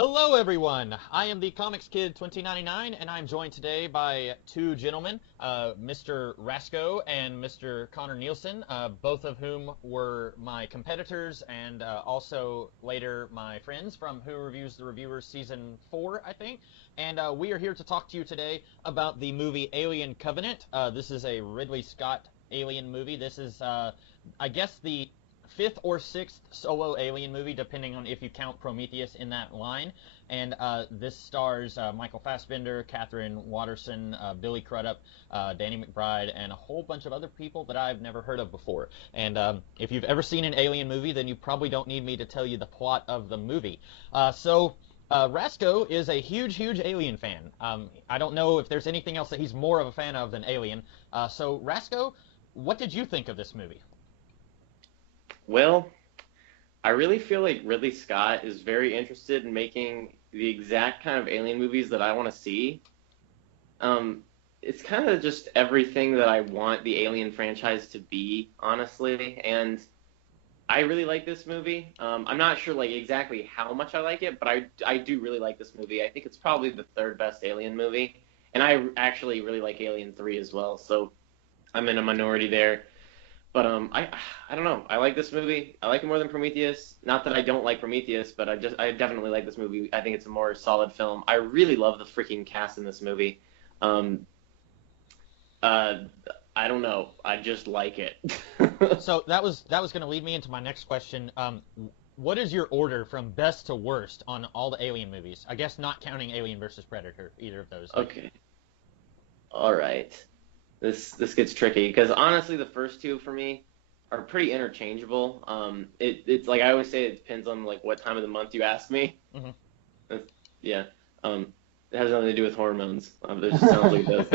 Hello, everyone. I am the Comics Kid 2099, and I'm joined today by two gentlemen, Mr. Rasco and Mr. Connor Nielsen, both of whom were my competitors and also later my friends from Who Reviews the Reviewers Season 4, I think. And we are here to talk to you today about the movie Alien Covenant. This is a Ridley Scott alien movie. This is, I guess, the fifth or sixth solo Alien movie, depending on if you count Prometheus in that line. And this stars Michael Fassbender, Kathryn Watterson, Billy Crudup, Danny McBride, and a whole bunch of other people that I've never heard of before. And if you've ever seen an Alien movie, then you probably don't need me to tell you the plot of the movie. Rasco is a huge Alien fan. I don't know if there's anything else that he's more of a fan of than Alien. So Rasco, what did you think of this movie? Well, I really feel like Ridley Scott is very interested in making the exact kind of alien movies that I want to see. It's kind of just everything that I want the Alien franchise to be, honestly, and I really like this movie. I'm not sure like exactly how much I like it, but I do really like this movie. I think it's probably the third best Alien movie, and I actually really like Alien 3 as well, so I'm in a minority there. But I don't know. I like this movie. I like it more than Prometheus. Not that I don't like Prometheus, but I definitely like this movie. I think it's a more solid film. I really love the freaking cast in this movie. I don't know. I just like it. So that was going to lead me into my next question. What is your order from best to worst on all the Alien movies? I guess not counting Alien versus Predator, either of those. Okay. All right. This gets tricky because honestly, the first two for me are pretty interchangeable. It's like I always say, it depends on like what time of the month you ask me. Mm-hmm. Yeah. It has nothing to do with hormones. It just sounds like it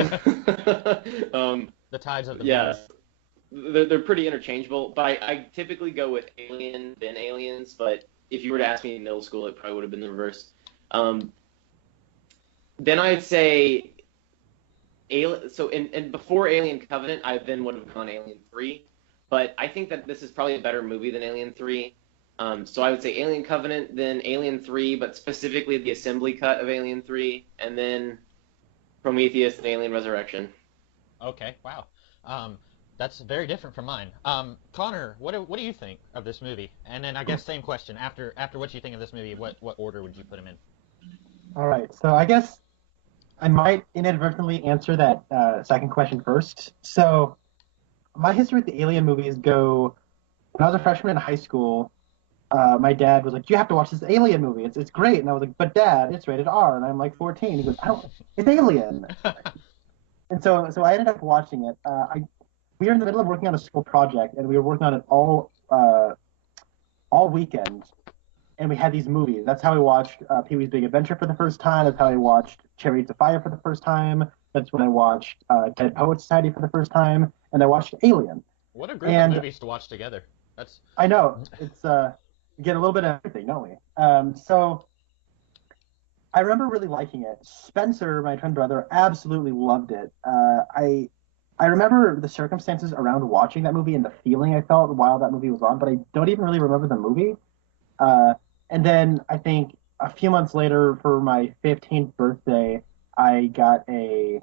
does. The tides of the yeah. They're pretty interchangeable, but I typically go with Alien then Aliens. But if you were to ask me in middle school, it probably would have been the reverse. Then I'd say. And before Alien Covenant, I then would have gone Alien 3, but I think that this is probably a better movie than Alien 3. So I would say Alien Covenant, then Alien 3, but specifically the assembly cut of Alien 3, and then Prometheus and Alien Resurrection. Okay, wow. That's very different from mine. Connor, what do you think of this movie? And then I guess same question. After what you think of this movie, what order would you put them in? All right, so I guess I might inadvertently answer that second question first. So my history with the Alien movies go, when I was a freshman in high school, my dad was like, you have to watch this Alien movie. It's great. And I was like, but Dad, it's rated R. And I'm like 14. He goes, it's Alien. And so I ended up watching it. We were in the middle of working on a school project, and we were working on it all weekend. And we had these movies. That's how I watched Pee-wee's Big Adventure for the first time. That's how I watched Chariots of Fire for the first time. That's when I watched Dead Poets Society for the first time. And I watched Alien. What a group of movies to watch together. I know. It's we get a little bit of everything, don't we? So I remember really liking it. Spencer, my twin brother, absolutely loved it. I remember the circumstances around watching that movie and the feeling I felt while that movie was on, but I don't even really remember the movie. And then I think a few months later, for my 15th birthday, I got a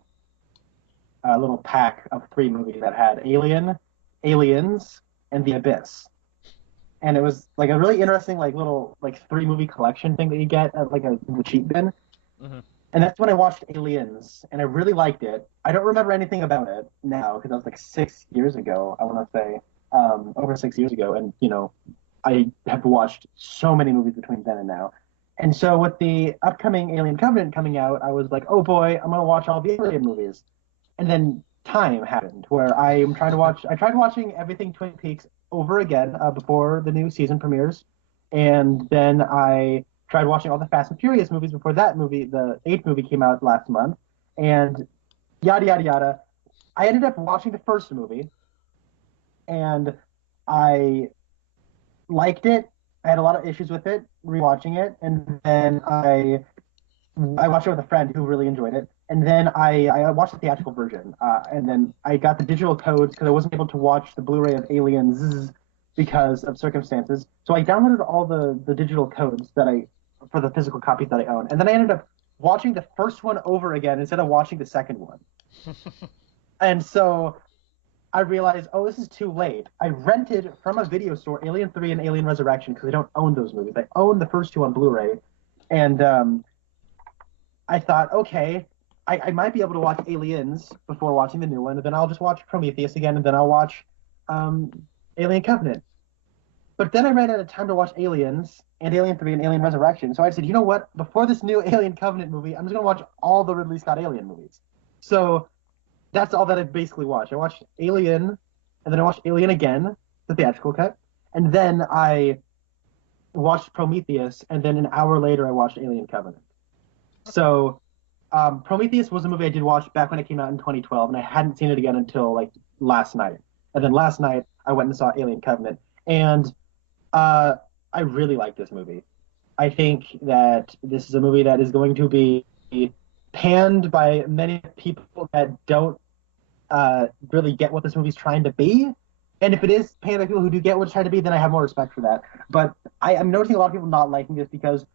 little pack of 3 movies that had Alien, Aliens, and The Abyss. And it was like a really interesting little 3-movie collection thing that you get at the cheap bin. Mm-hmm. And that's when I watched Aliens, and I really liked it. I don't remember anything about it now because that was 6 years ago, I want to say, over 6 years ago. And, I have watched so many movies between then and now. And so with the upcoming Alien Covenant coming out, I was like, oh boy, I'm going to watch all the Alien movies. And then time happened where I tried watching everything Twin Peaks over again before the new season premieres. And then I tried watching all the Fast and Furious movies before that movie, the 8th movie came out last month. And yada, yada, yada. I ended up watching the first movie. And I liked it. I had a lot of issues with it, rewatching it, and then I watched it with a friend who really enjoyed it, and then I watched the theatrical version, and then I got the digital codes because I wasn't able to watch the Blu-ray of Aliens because of circumstances. So I downloaded all the digital codes that I for the physical copies that I own. And then I ended up watching the first one over again instead of watching the second one. And so I realized, oh, this is too late. I rented from a video store Alien 3 and Alien Resurrection because I don't own those movies. I own the first two on Blu-ray. And I thought, okay, I might be able to watch Aliens before watching the new one, and then I'll just watch Prometheus again, and then I'll watch Alien Covenant. But then I ran out of time to watch Aliens and Alien 3 and Alien Resurrection, so I said, you know what? Before this new Alien Covenant movie, I'm just going to watch all the Ridley Scott Alien movies. So that's all that I basically watched. I watched Alien, and then I watched Alien again, the theatrical cut, and then I watched Prometheus, and then an hour later I watched Alien Covenant. So Prometheus was a movie I did watch back when it came out in 2012, and I hadn't seen it again until like last night. And then last night I went and saw Alien Covenant, and I really like this movie. I think that this is a movie that is going to be panned by many people that don't really get what this movie's trying to be. And if it is panned by people who do get what it's trying to be, then I have more respect for that. But I'm noticing a lot of people not liking this because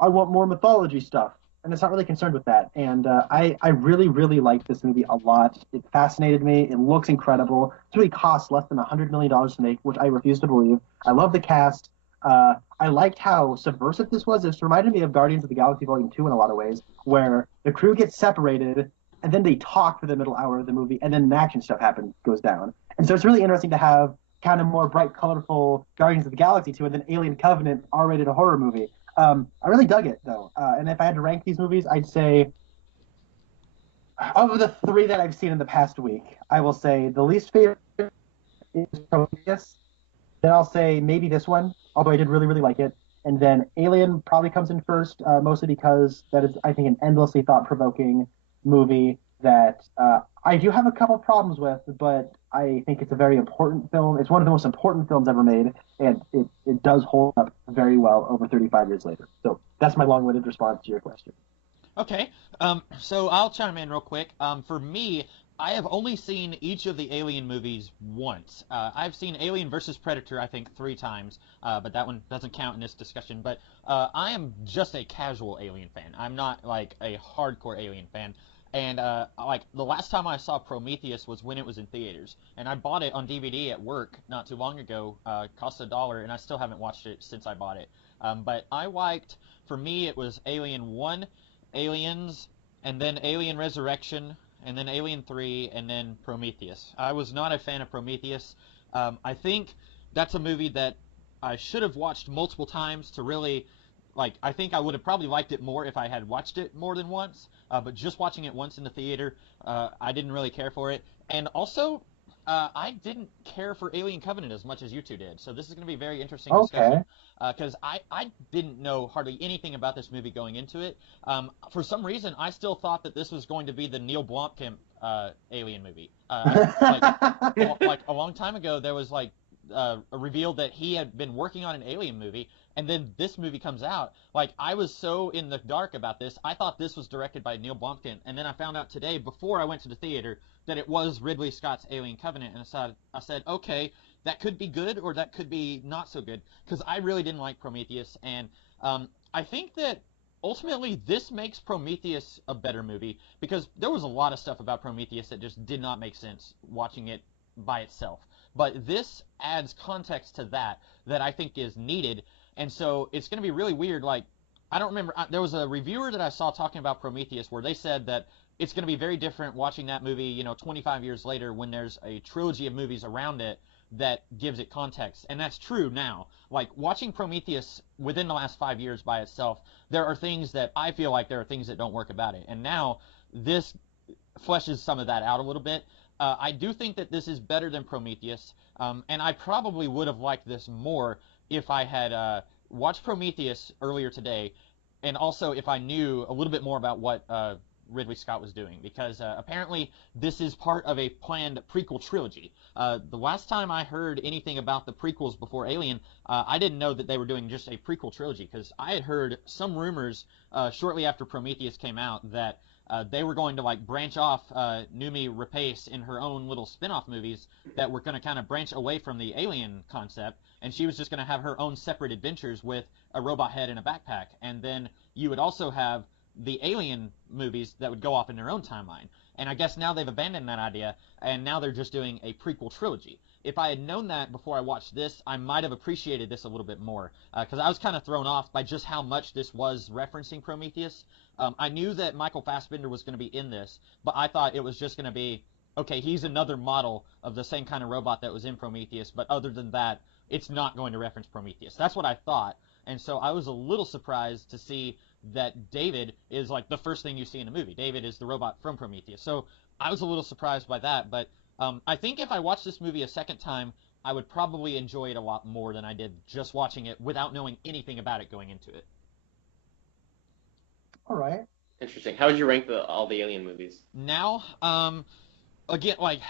I want more mythology stuff, and it's not really concerned with that. And I really, really like this movie a lot. It fascinated me. It looks incredible. This movie costs less than $100 million to make, which I refuse to believe. I love the cast. I liked how subversive this was. This reminded me of Guardians of the Galaxy Volume 2 in a lot of ways, where the crew gets separated, and then they talk for the middle hour of the movie, and then action stuff goes down. And so it's really interesting to have kind of more bright, colorful Guardians of the Galaxy 2, and then Alien Covenant, R-rated horror movie. I really dug it, though. And if I had to rank these movies, I'd say, of the three that I've seen in the past week, I will say the least favorite is Prometheus. Then I'll say maybe this one, although I did really, really like it. And then Alien probably comes in first, mostly because that is, I think, an endlessly thought-provoking movie that I do have a couple problems with, but I think it's a very important film. It's one of the most important films ever made, and it does hold up very well over 35 years later. So that's my long-winded response to your question. Okay, so I'll chime in real quick. For me, I have only seen each of the Alien movies once. I've seen Alien vs. Predator, I think, 3 times, but that one doesn't count in this discussion. But I am just a casual Alien fan. I'm not, like, a hardcore Alien fan. And, like, the last time I saw Prometheus was when it was in theaters. And I bought it on DVD at work not too long ago. Cost $1, and I still haven't watched it since I bought it. But I liked, for me, it was Alien 1, Aliens, and then Alien Resurrection, and then Alien 3, and then Prometheus. I was not a fan of Prometheus. I think that's a movie that I should have watched multiple times to really, like, I think I would have probably liked it more if I had watched it more than once, but just watching it once in the theater, I didn't really care for it. And also, I didn't care for Alien Covenant as much as you two did, so this is going to be a very interesting discussion, because I didn't know hardly anything about this movie going into it. For some reason, I still thought that this was going to be the Neil Blomkamp Alien movie. Like a long time ago, there was like a reveal that he had been working on an Alien movie, and then this movie comes out. Like, I was so in the dark about this. I thought this was directed by Neil Blomkamp, and then I found out today, before I went to the theater, that it was Ridley Scott's Alien Covenant, and I said, okay, that could be good, or that could be not so good, because I really didn't like Prometheus, and I think that ultimately this makes Prometheus a better movie, because there was a lot of stuff about Prometheus that just did not make sense watching it by itself. But this adds context to that I think is needed, and so it's going to be really weird. Like, I don't remember, there was a reviewer that I saw talking about Prometheus where they said that it's going to be very different watching that movie, 25 years later when there's a trilogy of movies around it that gives it context. And that's true now. Like, watching Prometheus within the last 5 years by itself, there are things that I feel like there are things that don't work about it. And now this fleshes some of that out a little bit. I do think that this is better than Prometheus, and I probably would have liked this more if I had watched Prometheus earlier today, and also if I knew a little bit more about what Ridley Scott was doing, because apparently this is part of a planned prequel trilogy. The last time I heard anything about the prequels before Alien, I didn't know that they were doing just a prequel trilogy, because I had heard some rumors shortly after Prometheus came out that they were going to, like, branch off Noomi Rapace in her own little spin-off movies that were going to kind of branch away from the Alien concept, and she was just going to have her own separate adventures with a robot head in a backpack, and then you would also have the Alien movies that would go off in their own timeline. And I guess now they've abandoned that idea, and now they're just doing a prequel trilogy. If I had known that before I watched this, I might have appreciated this a little bit more, because I was kind of thrown off by just how much this was referencing Prometheus. I knew that Michael Fassbender was going to be in this, but I thought it was just going to be, okay, he's another model of the same kind of robot that was in Prometheus, but other than that, it's not going to reference Prometheus. That's what I thought, and so I was a little surprised to see that David is like the first thing you see in the movie. David is the robot from Prometheus. So I was a little surprised by that, but I think if I watched this movie a second time, I would probably enjoy it a lot more than I did just watching it without knowing anything about it going into it. All right. Interesting. How would you rank all the Alien movies? Now, again, like,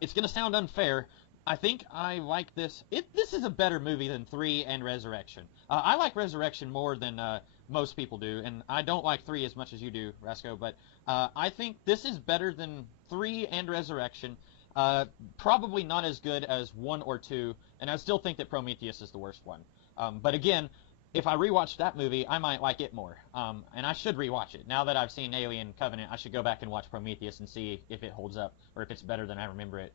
it's going to sound unfair. I think I like this. This is a better movie than 3 and Resurrection. I like Resurrection more than most people do, and I don't like 3 as much as you do, Rasco, but I think this is better than 3 and Resurrection. Probably not as good as 1 or 2, and I still think that Prometheus is the worst one. But again, if I rewatch that movie, I might like it more, and I should rewatch it. Now that I've seen Alien Covenant, I should go back and watch Prometheus and see if it holds up, or if it's better than I remember it.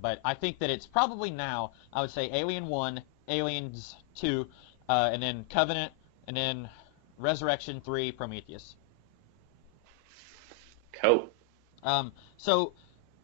But I think that it's probably now, I would say Alien 1, Aliens 2, and then Covenant, and then Resurrection 3, Prometheus. Cool. So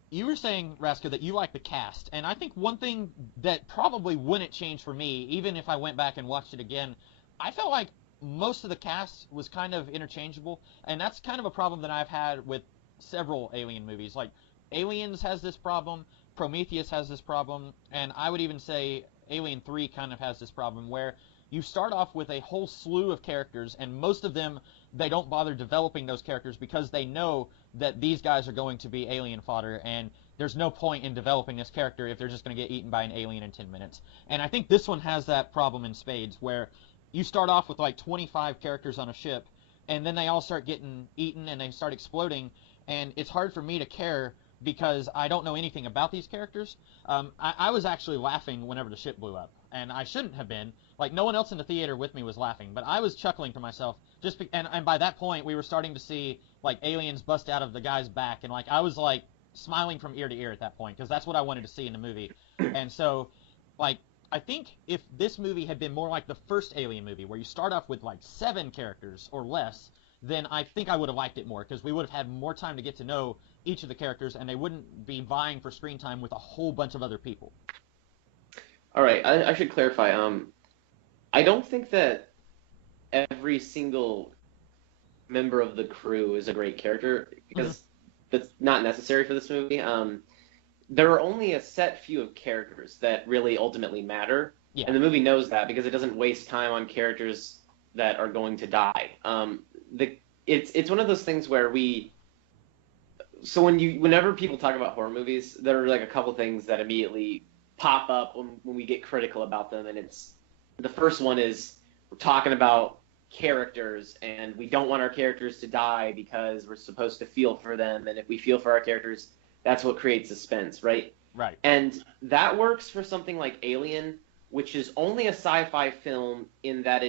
you were saying, Rasco, that you like the cast, and I think one thing that probably wouldn't change for me, even if I went back and watched it again, I felt like most of the cast was kind of interchangeable, and that's kind of a problem that I've had with several Alien movies. Like, Aliens has this problem, Prometheus has this problem, and I would even say Alien 3 kind of has this problem where you start off with a whole slew of characters, and most of them, they don't bother developing those characters because they know that these guys are going to be alien fodder, and there's no point in developing this character if they're just going to get eaten by an alien in 10 minutes. And I think this one has that problem in spades, where you start off with like 25 characters on a ship, and then they all start getting eaten and they start exploding, and it's hard for me to care because I don't know anything about these characters. I was actually laughing whenever the ship blew up, and I shouldn't have been. Like, no one else in the theater with me was laughing, but I was chuckling to myself. And by that point, we were starting to see, like, aliens bust out of the guy's back, and, like, I was, like, smiling from ear to ear at that point, because that's what I wanted to see in the movie. And so, like, I think if this movie had been more like the first Alien movie, where you start off with, like, 7 characters or less, then I think I would have liked it more, because we would have had more time to get to know each of the characters, and they wouldn't be vying for screen time with a whole bunch of other people. All right, I should clarify. I don't think that every single member of the crew is a great character, because that's not necessary for this movie. There are only a set few of characters that really ultimately matter, and the movie knows that because it doesn't waste time on characters that are going to die. It's one of those things where whenever people talk about horror movies, there are like a couple things that immediately pop up when we get critical about them, and the first one is we're talking about characters, and we don't want our characters to die because we're supposed to feel for them, and if we feel for our characters, that's what creates suspense, right? Right. And that works for something like Alien, which is only a sci-fi film in that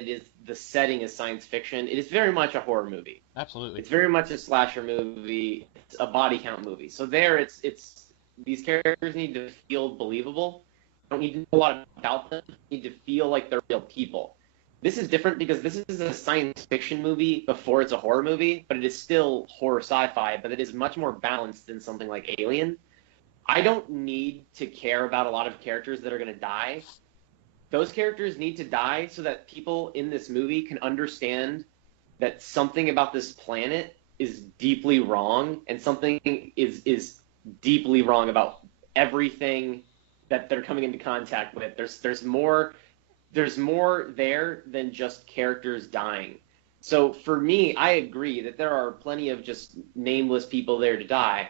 the setting is science fiction. It is very much a horror movie. Absolutely. It's very much a slasher movie. It's a body count movie. So it's these characters need to feel believable. You don't need to know a lot about them. You need to feel like they're real people. This is different because this is a science fiction movie before it's a horror movie, but it is still horror sci-fi, but it is much more balanced than something like Alien. I don't need to care about a lot of characters that are going to die. Those characters need to die so that people in this movie can understand that something about this planet is deeply wrong, and something is deeply wrong about everything that they're coming into contact with. There's more there than just characters dying. So for me, I agree that there are plenty of just nameless people there to die.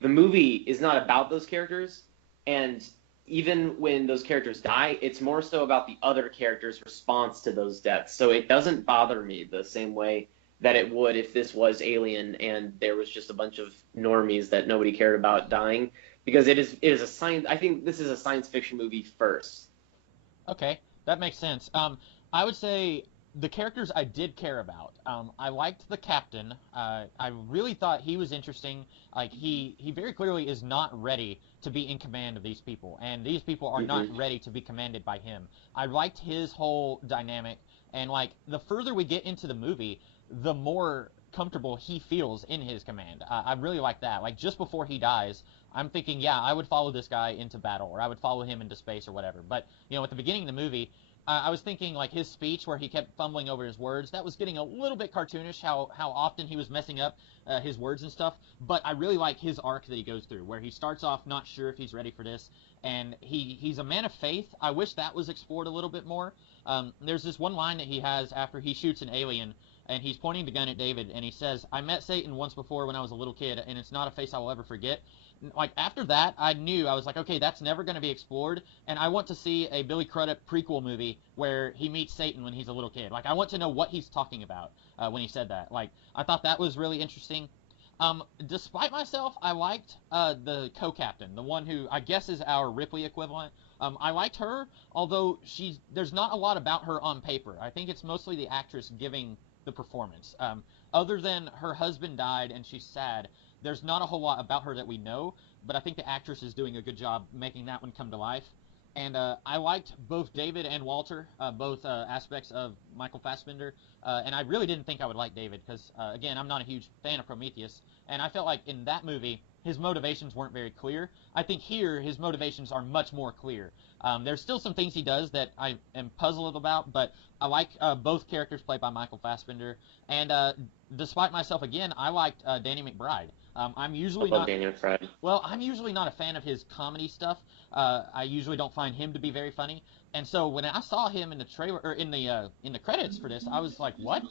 The movie is not about those characters, and even when those characters die, it's more so about the other characters' response to those deaths. So it doesn't bother me the same way that it would if this was Alien and there was just a bunch of normies that nobody cared about dying, because it is I think this is a science fiction movie first. Okay, that makes sense. I would say the characters I did care about. I liked the captain. I really thought he was interesting. Like he very clearly is not ready to be in command of these people, and these people are not ready to be commanded by him. I liked his whole dynamic, and like the further we get into the movie, the more comfortable he feels in his command. I really like that. Like just before he dies, I'm thinking, yeah, I would follow this guy into battle, or I would follow him into space or whatever. But at the beginning of the movie, I was thinking like his speech where he kept fumbling over his words, that was getting a little bit cartoonish, how often he was messing up his words and stuff. But I really like his arc that he goes through, where he starts off not sure if he's ready for this, and he's a man of faith. I wish that was explored a little bit more. There's this one line that he has after he shoots an alien, and he's pointing the gun at David, and he says, "I met Satan once before when I was a little kid, and it's not a face I will ever forget." Like after that, I was like, okay, that's never going to be explored, and I want to see a Billy Crudup prequel movie where he meets Satan when he's a little kid. Like I want to know what he's talking about when he said that. Like I thought that was really interesting. Despite myself, I liked the co-captain, the one who I guess is our Ripley equivalent. I liked her, although there's not a lot about her on paper. I think it's mostly the actress giving the performance. Other than her husband died and she's sad, there's not a whole lot about her that we know, but I think the actress is doing a good job making that one come to life. And I liked both David and Walter, both aspects of Michael Fassbender. And I really didn't think I would like David because, again, I'm not a huge fan of Prometheus. And I felt like in that movie, his motivations weren't very clear. I think here, his motivations are much more clear. There's still some things he does that I am puzzled about, but I like both characters played by Michael Fassbender. And despite myself, again, I liked Danny McBride. I'm usually not. Danny McBride. Well, I'm usually not a fan of his comedy stuff. I usually don't find him to be very funny. And so when I saw him in the trailer or in the credits for this, I was like, "What?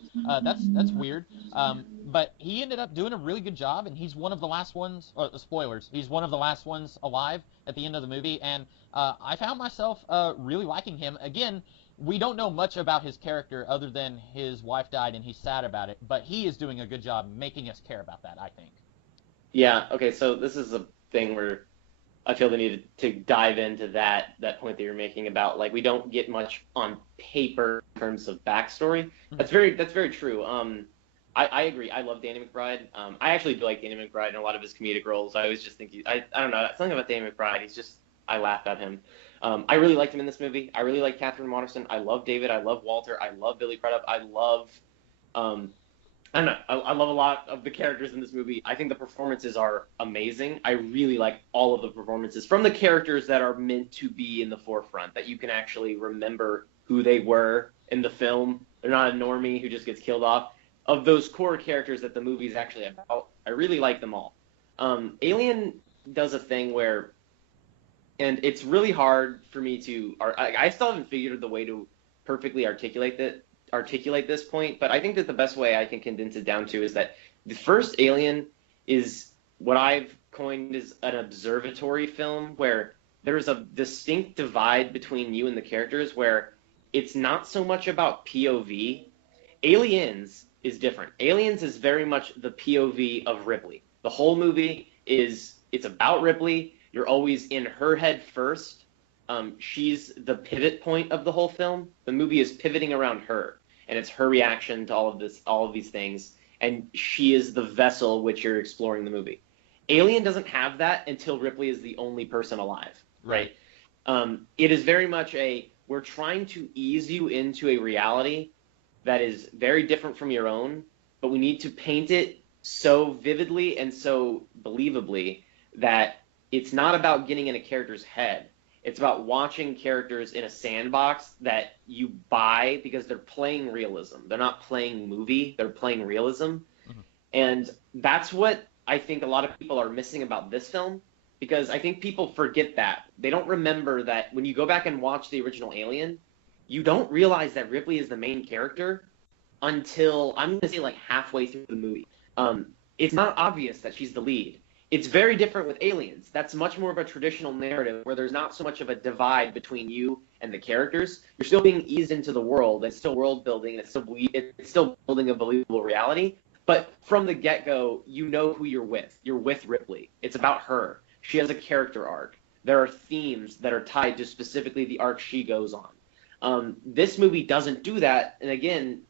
That's weird." But he ended up doing a really good job, and he's one of the last ones. Spoilers. He's one of the last ones alive at the end of the movie, and I found myself really liking him. Again, we don't know much about his character other than his wife died, and he's sad about it. But he is doing a good job making us care about that, I think. Yeah, okay, so this is a thing where I feel the need to dive into that point that you're making about, like, we don't get much on paper in terms of backstory. Mm-hmm. That's very true. I agree. I love Danny McBride. I actually do like Danny McBride in a lot of his comedic roles. I always just think I don't know, something about Danny McBride, I laugh at him. I really liked him in this movie. I really like Kathryn Watterson. I love David. I love Walter. I love Billy Crudup. I love I don't know. I love a lot of the characters in this movie. I think the performances are amazing. I really like all of the performances from the characters that are meant to be in the forefront, that you can actually remember who they were in the film. They're not a normie who just gets killed off. Of those core characters that the movie is actually about, I really like them all. Alien does a thing where, and it's really hard for me to, I still haven't figured the way to perfectly articulate this point, but I think that the best way I can condense it down to is that the first Alien is what I've coined as an observatory film, where there's a distinct divide between you and the characters, where it's not so much about POV. Aliens is different. Aliens is very much the POV of Ripley. The whole movie it's about Ripley. You're always in her head first. She's the pivot point of the whole film. The movie is pivoting around her, and it's her reaction to all of these things, and she is the vessel which you're exploring the movie. Alien doesn't have that until Ripley is the only person alive, right? It is very much we're trying to ease you into a reality that is very different from your own, but we need to paint it so vividly and so believably that it's not about getting in a character's head. It's about watching characters in a sandbox that you buy because they're playing realism. They're not playing movie. They're playing realism. Mm-hmm. And that's what I think a lot of people are missing about this film, because I think people forget that. They don't remember that when you go back and watch the original Alien, you don't realize that Ripley is the main character until, I'm going to say, like halfway through the movie. It's not obvious that she's the lead. It's very different with Aliens. That's much more of a traditional narrative where there's not so much of a divide between you and the characters. You're still being eased into the world. It's still world building. It's still building a believable reality. But from the get-go, you know who you're with. You're with Ripley. It's about her. She has a character arc. There are themes that are tied to specifically the arc she goes on. This movie doesn't do that, and again,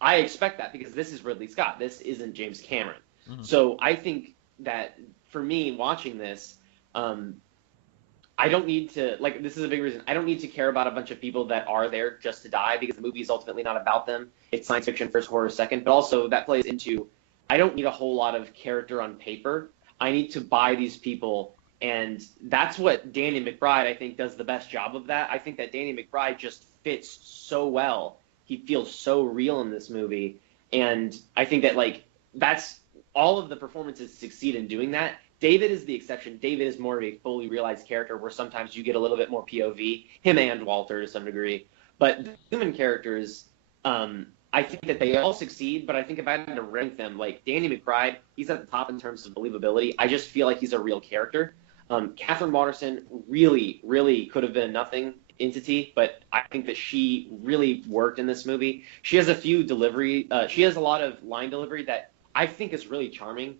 I expect that because this is Ridley Scott. This isn't James Cameron. Mm-hmm. So I think that for me watching this, I don't need to, like, this is a big reason. I don't need to care about a bunch of people that are there just to die because the movie is ultimately not about them. It's science fiction first, horror second. But also that plays into, I don't need a whole lot of character on paper. I need to buy these people. And that's what Danny McBride, I think, does the best job of that. I think that Danny McBride just fits so well. He feels so real in this movie. And I think that, like, that's all of the performances succeed in doing that. David is the exception. David is more of a fully realized character where sometimes you get a little bit more POV, him and Walter to some degree. But the human characters, I think that they all succeed, but I think if I had to rank them, like Danny McBride, he's at the top in terms of believability. I just feel like he's a real character. Kathryn Watterson really, really could have been a nothing entity, but I think that she really worked in this movie. She has she has a lot of line delivery that I think is really charming.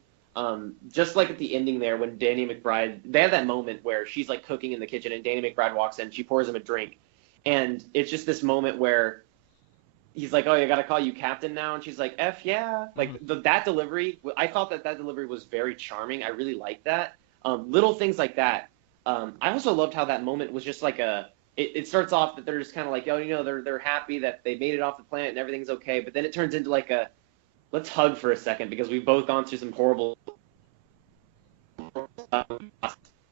Just like at the ending there when Danny McBride, they have that moment where she's like cooking in the kitchen and Danny McBride walks in, she pours him a drink. And it's just this moment where he's like, oh, I got to call you captain now. And she's like, F yeah. Like that delivery, I thought that delivery was very charming. I really liked that. Little things like that. I also loved how that moment was just like it starts off that they're just kind of like, oh, you know, they're happy that they made it off the planet and everything's okay. But then it turns into like let's hug for a second because we've both gone through some horrible,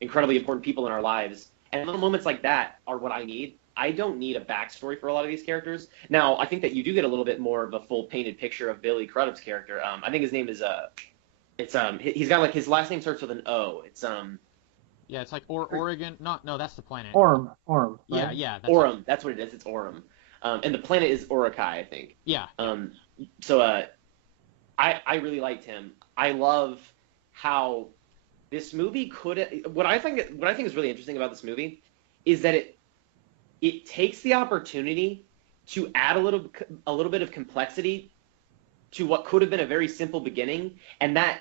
incredibly important people in our lives. And little moments like that are what I need. I don't need a backstory for a lot of these characters. Now, I think that you do get a little bit more of a full painted picture of Billy Crudup's character. I think his name is he's got like his last name starts with an O. Yeah, it's like Oregon. No, that's the planet. Orm. Right? Yeah. That's Orem. That's what it is. It's Orem. And the planet is Orokai, I think. Yeah. So I really liked him. I love how this movie what I think is really interesting about this movie is that it takes the opportunity to add a little bit of complexity to what could have been a very simple beginning, and that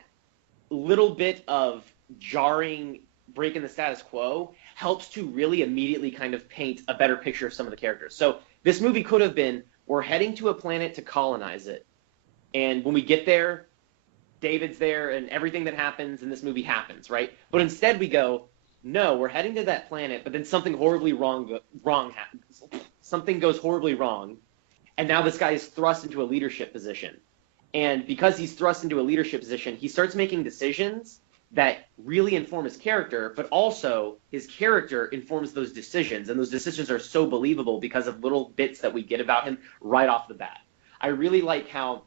little bit of jarring break in the status quo helps to really immediately kind of paint a better picture of some of the characters. So this movie could have been, we're heading to a planet to colonize it. And when we get there, David's there and everything that happens in this movie happens, right? But instead we go, no, we're heading to that planet, but then something horribly wrong happens. Something goes horribly wrong. And now this guy is thrust into a leadership position. And because he's thrust into a leadership position, he starts making decisions that really inform his character, but also his character informs those decisions. And those decisions are so believable because of little bits that we get about him right off the bat. I really like how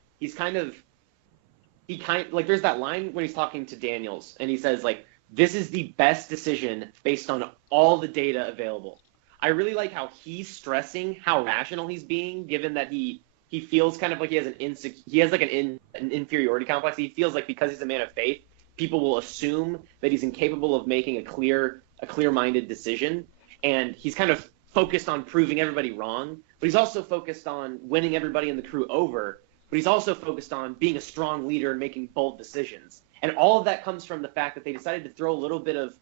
like there's that line when he's talking to Daniels and he says like, this is the best decision based on all the data available. I really like how he's stressing how rational he's being, given that he feels kind of like he has an inferiority complex. He feels like because he's a man of faith, people will assume that he's incapable of making a clear-minded decision, and he's kind of focused on proving everybody wrong, but he's also focused on winning everybody in the crew over, but he's also focused on being a strong leader and making bold decisions. And all of that comes from the fact that they decided to throw a little bit of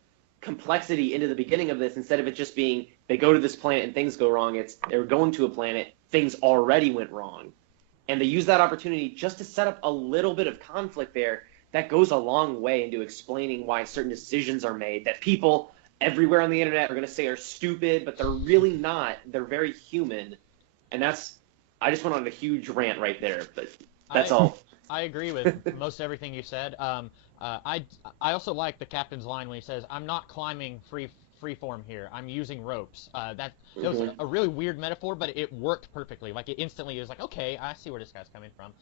complexity into the beginning of this instead of it just being they go to this planet and things go wrong. It's they're going to a planet, things already went wrong. And they use that opportunity just to set up a little bit of conflict there that goes a long way into explaining why certain decisions are made that people everywhere on the internet are going to say are stupid, but they're really not. They're very human. And I just went on a huge rant right there, but that's all. I agree with most everything you said. I also like the captain's line when he says, "I'm not climbing freeform here. I'm using ropes." It was a really weird metaphor, but it worked perfectly. Like it instantly was like, okay, I see where this guy's coming from.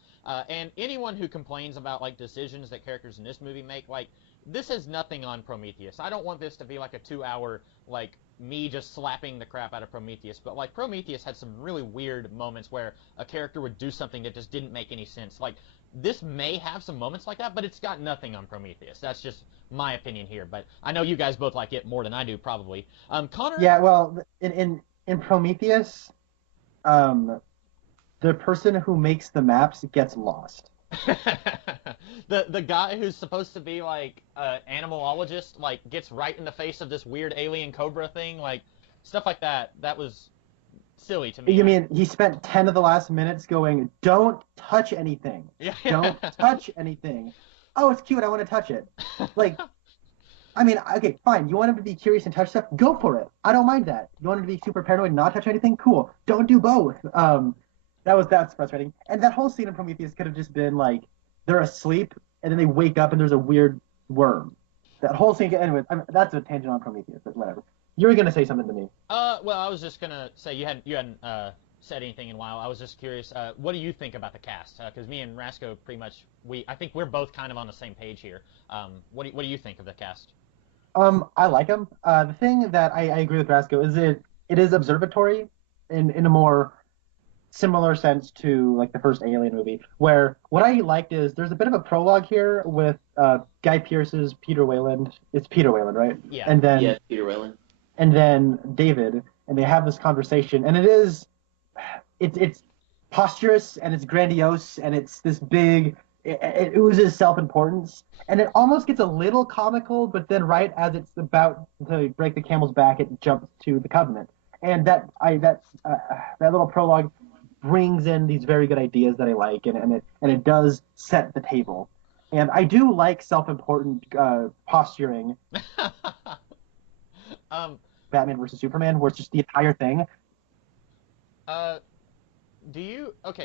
And anyone who complains about like decisions that characters in this movie make, like this is nothing on Prometheus. I don't want this to be like a 2-hour like me just slapping the crap out of Prometheus, but like Prometheus had some really weird moments where a character would do something that just didn't make any sense. Like this may have some moments like that, but it's got nothing on Prometheus. That's just my opinion here. But I know you guys both like it more than I do, probably. Connor? Yeah, well, in Prometheus, the person who makes the maps gets lost. the guy who's supposed to be like an animalologist like gets right in the face of this weird alien cobra thing, like stuff like that. That was silly to me. You mean he spent 10 of the last minutes going, "Don't touch anything. Yeah. Don't touch anything." Oh, it's cute. I want to touch it. Like, I mean, okay, fine. You want him to be curious and touch stuff? Go for it. I don't mind that. You want him to be super paranoid and not touch anything? Cool. Don't do both. That's frustrating. And that whole scene in Prometheus could have just been like they're asleep and then they wake up and there's a weird worm. That whole scene. Anyway, that's a tangent on Prometheus, but whatever. You were gonna say something to me. Well, I was just gonna say you hadn't said anything in a while. I was just curious. What do you think about the cast? Because me and Rasco pretty much I think we're both kind of on the same page here. What do you think of the cast? I like him. The thing that I agree with Rasco is it is observatory in a more similar sense to like the first Alien movie, where what I liked is there's a bit of a prologue here with Guy Pearce's Peter Weyland. It's Peter Weyland, right? Yeah. And then Peter Weyland. And then David, and they have this conversation, and it's posturous and it's grandiose and it's this big. It oozes self-importance, and it almost gets a little comical, but then right as it's about to break the camel's back, it jumps to the Covenant, and that little prologue brings in these very good ideas that I like, and it does set the table, and I do like self-important posturing. Batman versus Superman, where it's just the entire thing. Okay,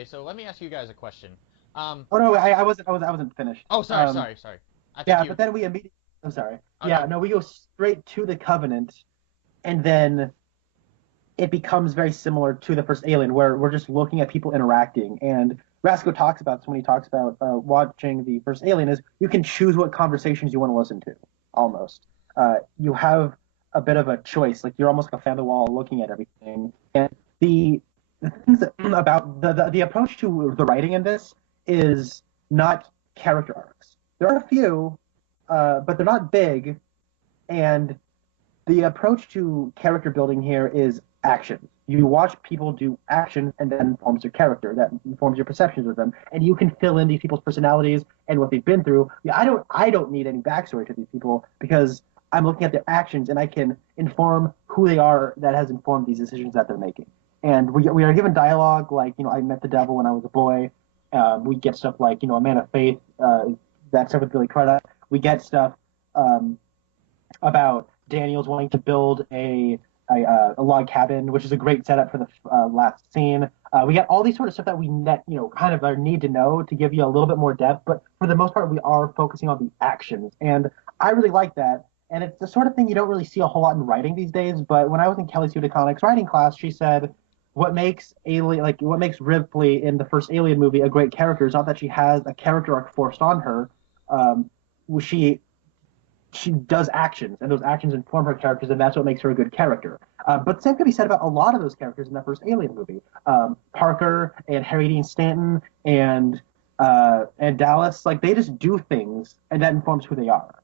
so let me ask you guys a question. Oh no, I wasn't finished. Oh, sorry. But then we immediately. I'm sorry. Oh, yeah, no, we go straight to the Covenant, and then it becomes very similar to the first Alien, where we're just looking at people interacting. And Rasco talks about this when he talks about watching the first Alien is you can choose what conversations you want to listen to. Almost, you have a bit of a choice. Like you're almost like a fan of the wall looking at everything. And the things about the approach to the writing in this is not character arcs. There are a few, but they're not big. And the approach to character building here is action. You watch people do action, and that informs your character. That informs your perceptions of them, and you can fill in these people's personalities and what they've been through. I don't need any backstory to these people because I'm looking at their actions, and I can inform who they are. That has informed these decisions that they're making. And we are given dialogue like, I met the devil when I was a boy. We get stuff like, a man of faith. That stuff with Billy Crudup. We get stuff about Daniels wanting to build a log cabin, which is a great setup for the last scene. We get all these sort of stuff that we kind of need to know to give you a little bit more depth. But for the most part, we are focusing on the actions, and I really like that. And it's the sort of thing you don't really see a whole lot in writing these days. But when I was in Kelly Sue DeConnick's writing class, she said, what makes Ripley in the first Alien movie a great character is not that she has a character arc forced on her. She does actions, and those actions inform her characters, and that's what makes her a good character. But the same can be said about a lot of those characters in that first Alien movie. Parker and Harry Dean Stanton and Dallas, like they just do things, and that informs who they are.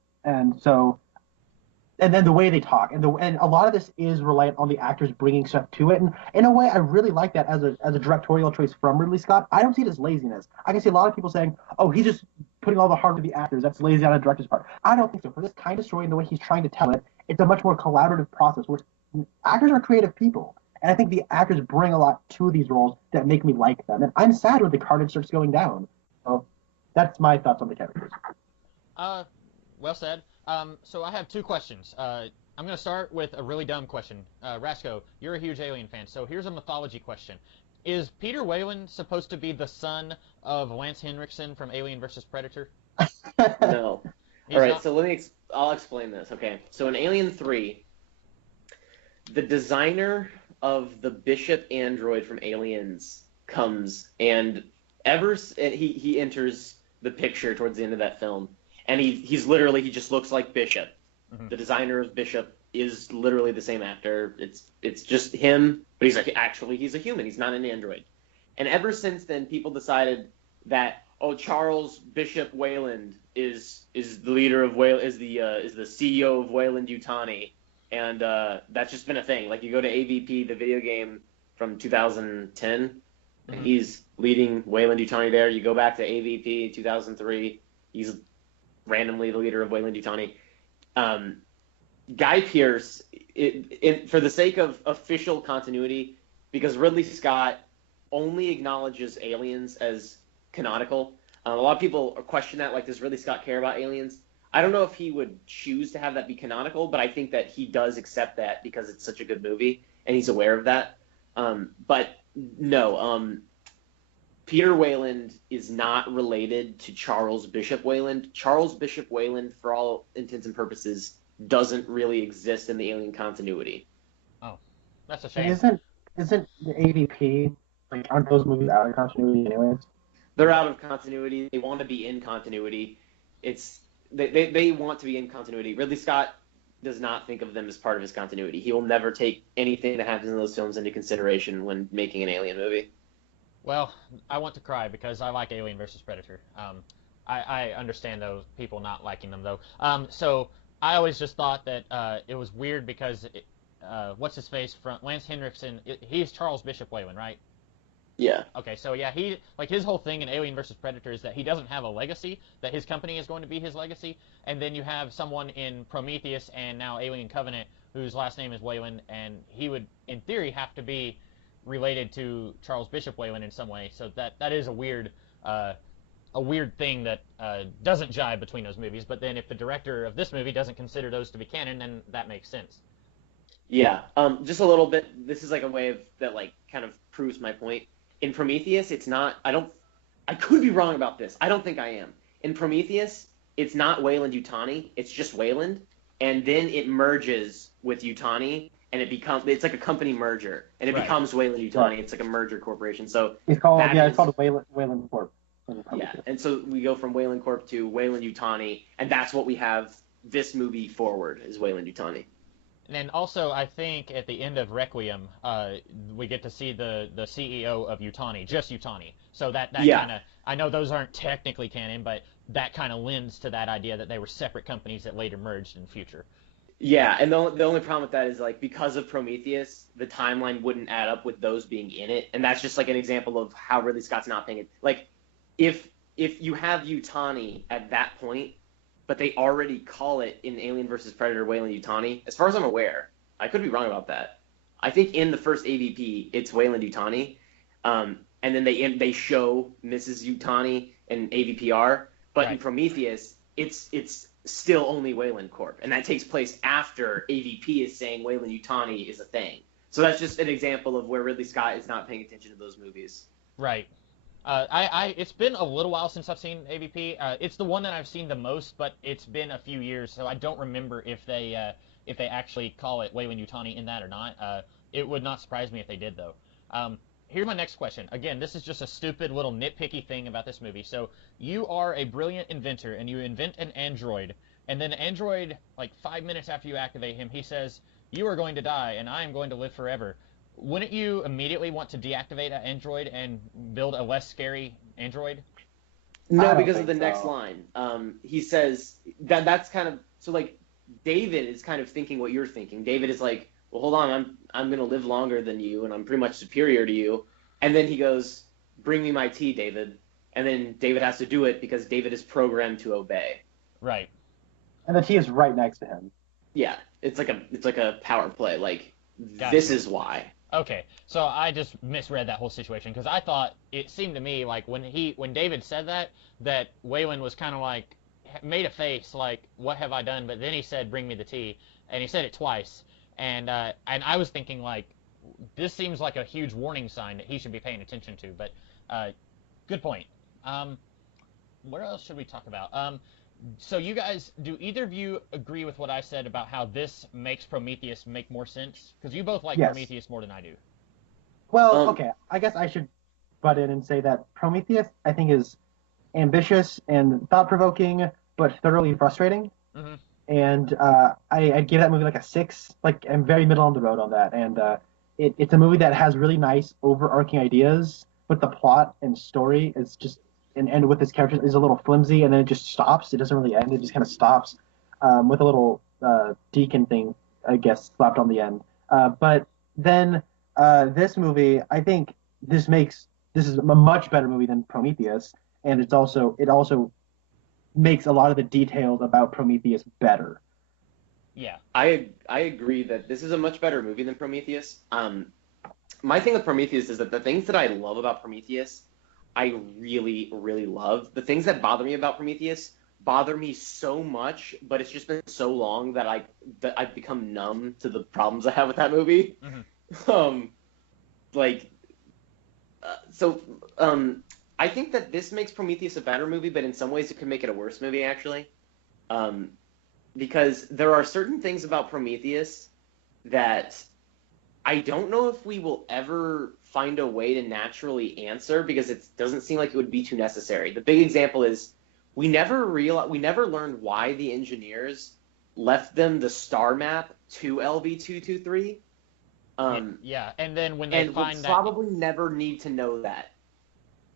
And then the way they talk, and a lot of this is reliant on the actors bringing stuff to it. And in a way, I really like that as a directorial choice from Ridley Scott. I don't see it as laziness. I can see a lot of people saying, "Oh, he's just putting all the heart into the actors. That's lazy on a director's part." I don't think so. For this kind of story and the way he's trying to tell it, it's a much more collaborative process where actors are creative people. And I think the actors bring a lot to these roles that make me like them. And I'm sad when the carnage starts going down. So that's my thoughts on the characters. Well said. So I have two questions. I'm going to start with a really dumb question. Rasco, you're a huge Alien fan, so here's a mythology question. Is Peter Weyland supposed to be the son of Lance Henriksen from Alien vs. Predator? No. All right, so I'll explain this. Okay, so in Alien 3, the designer of the Bishop android from Aliens comes, and he enters the picture towards the end of that film. And he just looks like Bishop. Mm-hmm. The designer of Bishop is literally the same actor. It's just him, but he's a human. He's not an android. And ever since then, people decided that Charles Bishop Weyland is the leader of Weyland, is the CEO of Weyland-Yutani, and that's just been a thing. Like you go to AVP, the video game from 2010, mm-hmm. and he's leading Weyland-Yutani there. You go back to AVP 2003, he's randomly the leader of Weyland-Yutani. Guy Pearce, for the sake of official continuity, because Ridley Scott only acknowledges aliens as canonical. A lot of people question that, like, does Ridley Scott care about aliens? I don't know if he would choose to have that be canonical, but I think that he does accept that because it's such a good movie, and he's aware of that. But no, Peter Weyland is not related to Charles Bishop Weyland. Charles Bishop Weyland, for all intents and purposes, doesn't really exist in the Alien continuity. Oh, that's a shame. Isn't the AVP, like, aren't those movies out of continuity anyways? They're out of continuity. They want to be in continuity. They want to be in continuity. Ridley Scott does not think of them as part of his continuity. He will never take anything that happens in those films into consideration when making an Alien movie. Well, I want to cry because I like Alien versus Predator. I understand those people not liking them, though. So I always just thought that it was weird because, what's his face from Lance Henriksen? He's Charles Bishop Weyland, right? Yeah. Okay, so yeah, his whole thing in Alien versus Predator is that he doesn't have a legacy, that his company is going to be his legacy, and then you have someone in Prometheus and now Alien Covenant whose last name is Weyland, and he would, in theory, have to be related to Charles Bishop Weyland in some way. So that is a weird thing that doesn't jive between those movies. But then if the director of this movie doesn't consider those to be canon, then that makes sense. Yeah. Just a little bit. This is like a way of that, like, kind of proves my point. In Prometheus, it's not. I could be wrong about this. I don't think I am. In Prometheus, it's not Weyland-Yutani. It's just Weyland, and then it merges with Yutani, and it's like a company merger, and it becomes Weyland-Yutani. Right. It's like a merger corporation. So it's called Weyland Corp. Yeah, and so we go from Weyland Corp to Weyland-Yutani, and that's what we have this movie forward is Weyland-Yutani. And also, I think at the end of Requiem, we get to see the CEO of Yutani, just Yutani. So that kind of, I know those aren't technically canon, but that kind of lends to that idea that they were separate companies that later merged in the future. Yeah, and the only problem with that is, like, because of Prometheus, the timeline wouldn't add up with those being in it, and that's just like an example of how Ridley Scott's not paying it. Like, if you have Yutani at that point, but they already call it in Alien vs. Predator Weyland-Yutani. As far as I'm aware, I could be wrong about that. I think in the first AVP, it's Weyland-Yutani, and then they show Mrs. Yutani and AVPR, but in Prometheus, it's still only Weyland Corp, and that takes place after AVP is saying Weyland-Yutani is a thing. So that's just an example of where Ridley Scott is not paying attention to those movies. Right. It's been a little while since I've seen AVP. It's the one that I've seen the most, but it's been a few years, so I don't remember if they actually call it Weyland-Yutani in that or not. It would not surprise me if they did, though. Here's my next question. Again, this is just a stupid little nitpicky thing about this movie. So you are a brilliant inventor, and you invent an android, and then the android, like 5 minutes after you activate him, he says, "You are going to die, and I am going to live forever." Wouldn't you immediately want to deactivate an android and build a less scary android? No, because of the next line. He says that's kind of so, like, David is kind of thinking what you're thinking. David is like, well, hold on, I'm gonna live longer than you, and I'm pretty much superior to you. And then he goes, "Bring me my tea, David." And then David has to do it because David is programmed to obey. Right. And the tea is right next to him. Yeah, it's like a power play. Like, this is why. Okay, so I just misread that whole situation because I thought it seemed to me like when David said that Weyland was kind of like made a face like, what have I done? But then he said, "Bring me the tea," and he said it twice, and I was thinking, like, this seems like a huge warning sign that he should be paying attention to. But good point. What else should we talk about? So you guys, do either of you agree with what I said about how this makes Prometheus make more sense? Because you both like Prometheus more than I do. Well, okay, I guess I should butt in and say that Prometheus, I think, is ambitious and thought-provoking, but thoroughly frustrating. Mm-hmm. And I'd give that movie like a 6. Like, I'm very middle on the road on that. And it's a movie that has really nice overarching ideas, but the plot and story is just... And with his characters is a little flimsy, and then it just stops. It doesn't really end. It just kind of stops with a little deacon thing, I guess, slapped on the end. But then this movie, I think this is a much better movie than Prometheus, and it also makes a lot of the details about Prometheus better. Yeah, I agree that this is a much better movie than Prometheus. my thing with Prometheus is that the things that I love about Prometheus, I really, really love. The things that bother me about Prometheus bother me so much, but it's just been so long that I've become numb to the problems I have with that movie. Mm-hmm. Like, so I think that this makes Prometheus a better movie, but in some ways it could make it a worse movie, actually. Because there are certain things about Prometheus that I don't know if we will ever find a way to naturally answer, because it doesn't seem like it would be too necessary. The big example is we never learned why the engineers left them the star map to LV-223. Yeah, and then when they find we'll that, probably never need to know that.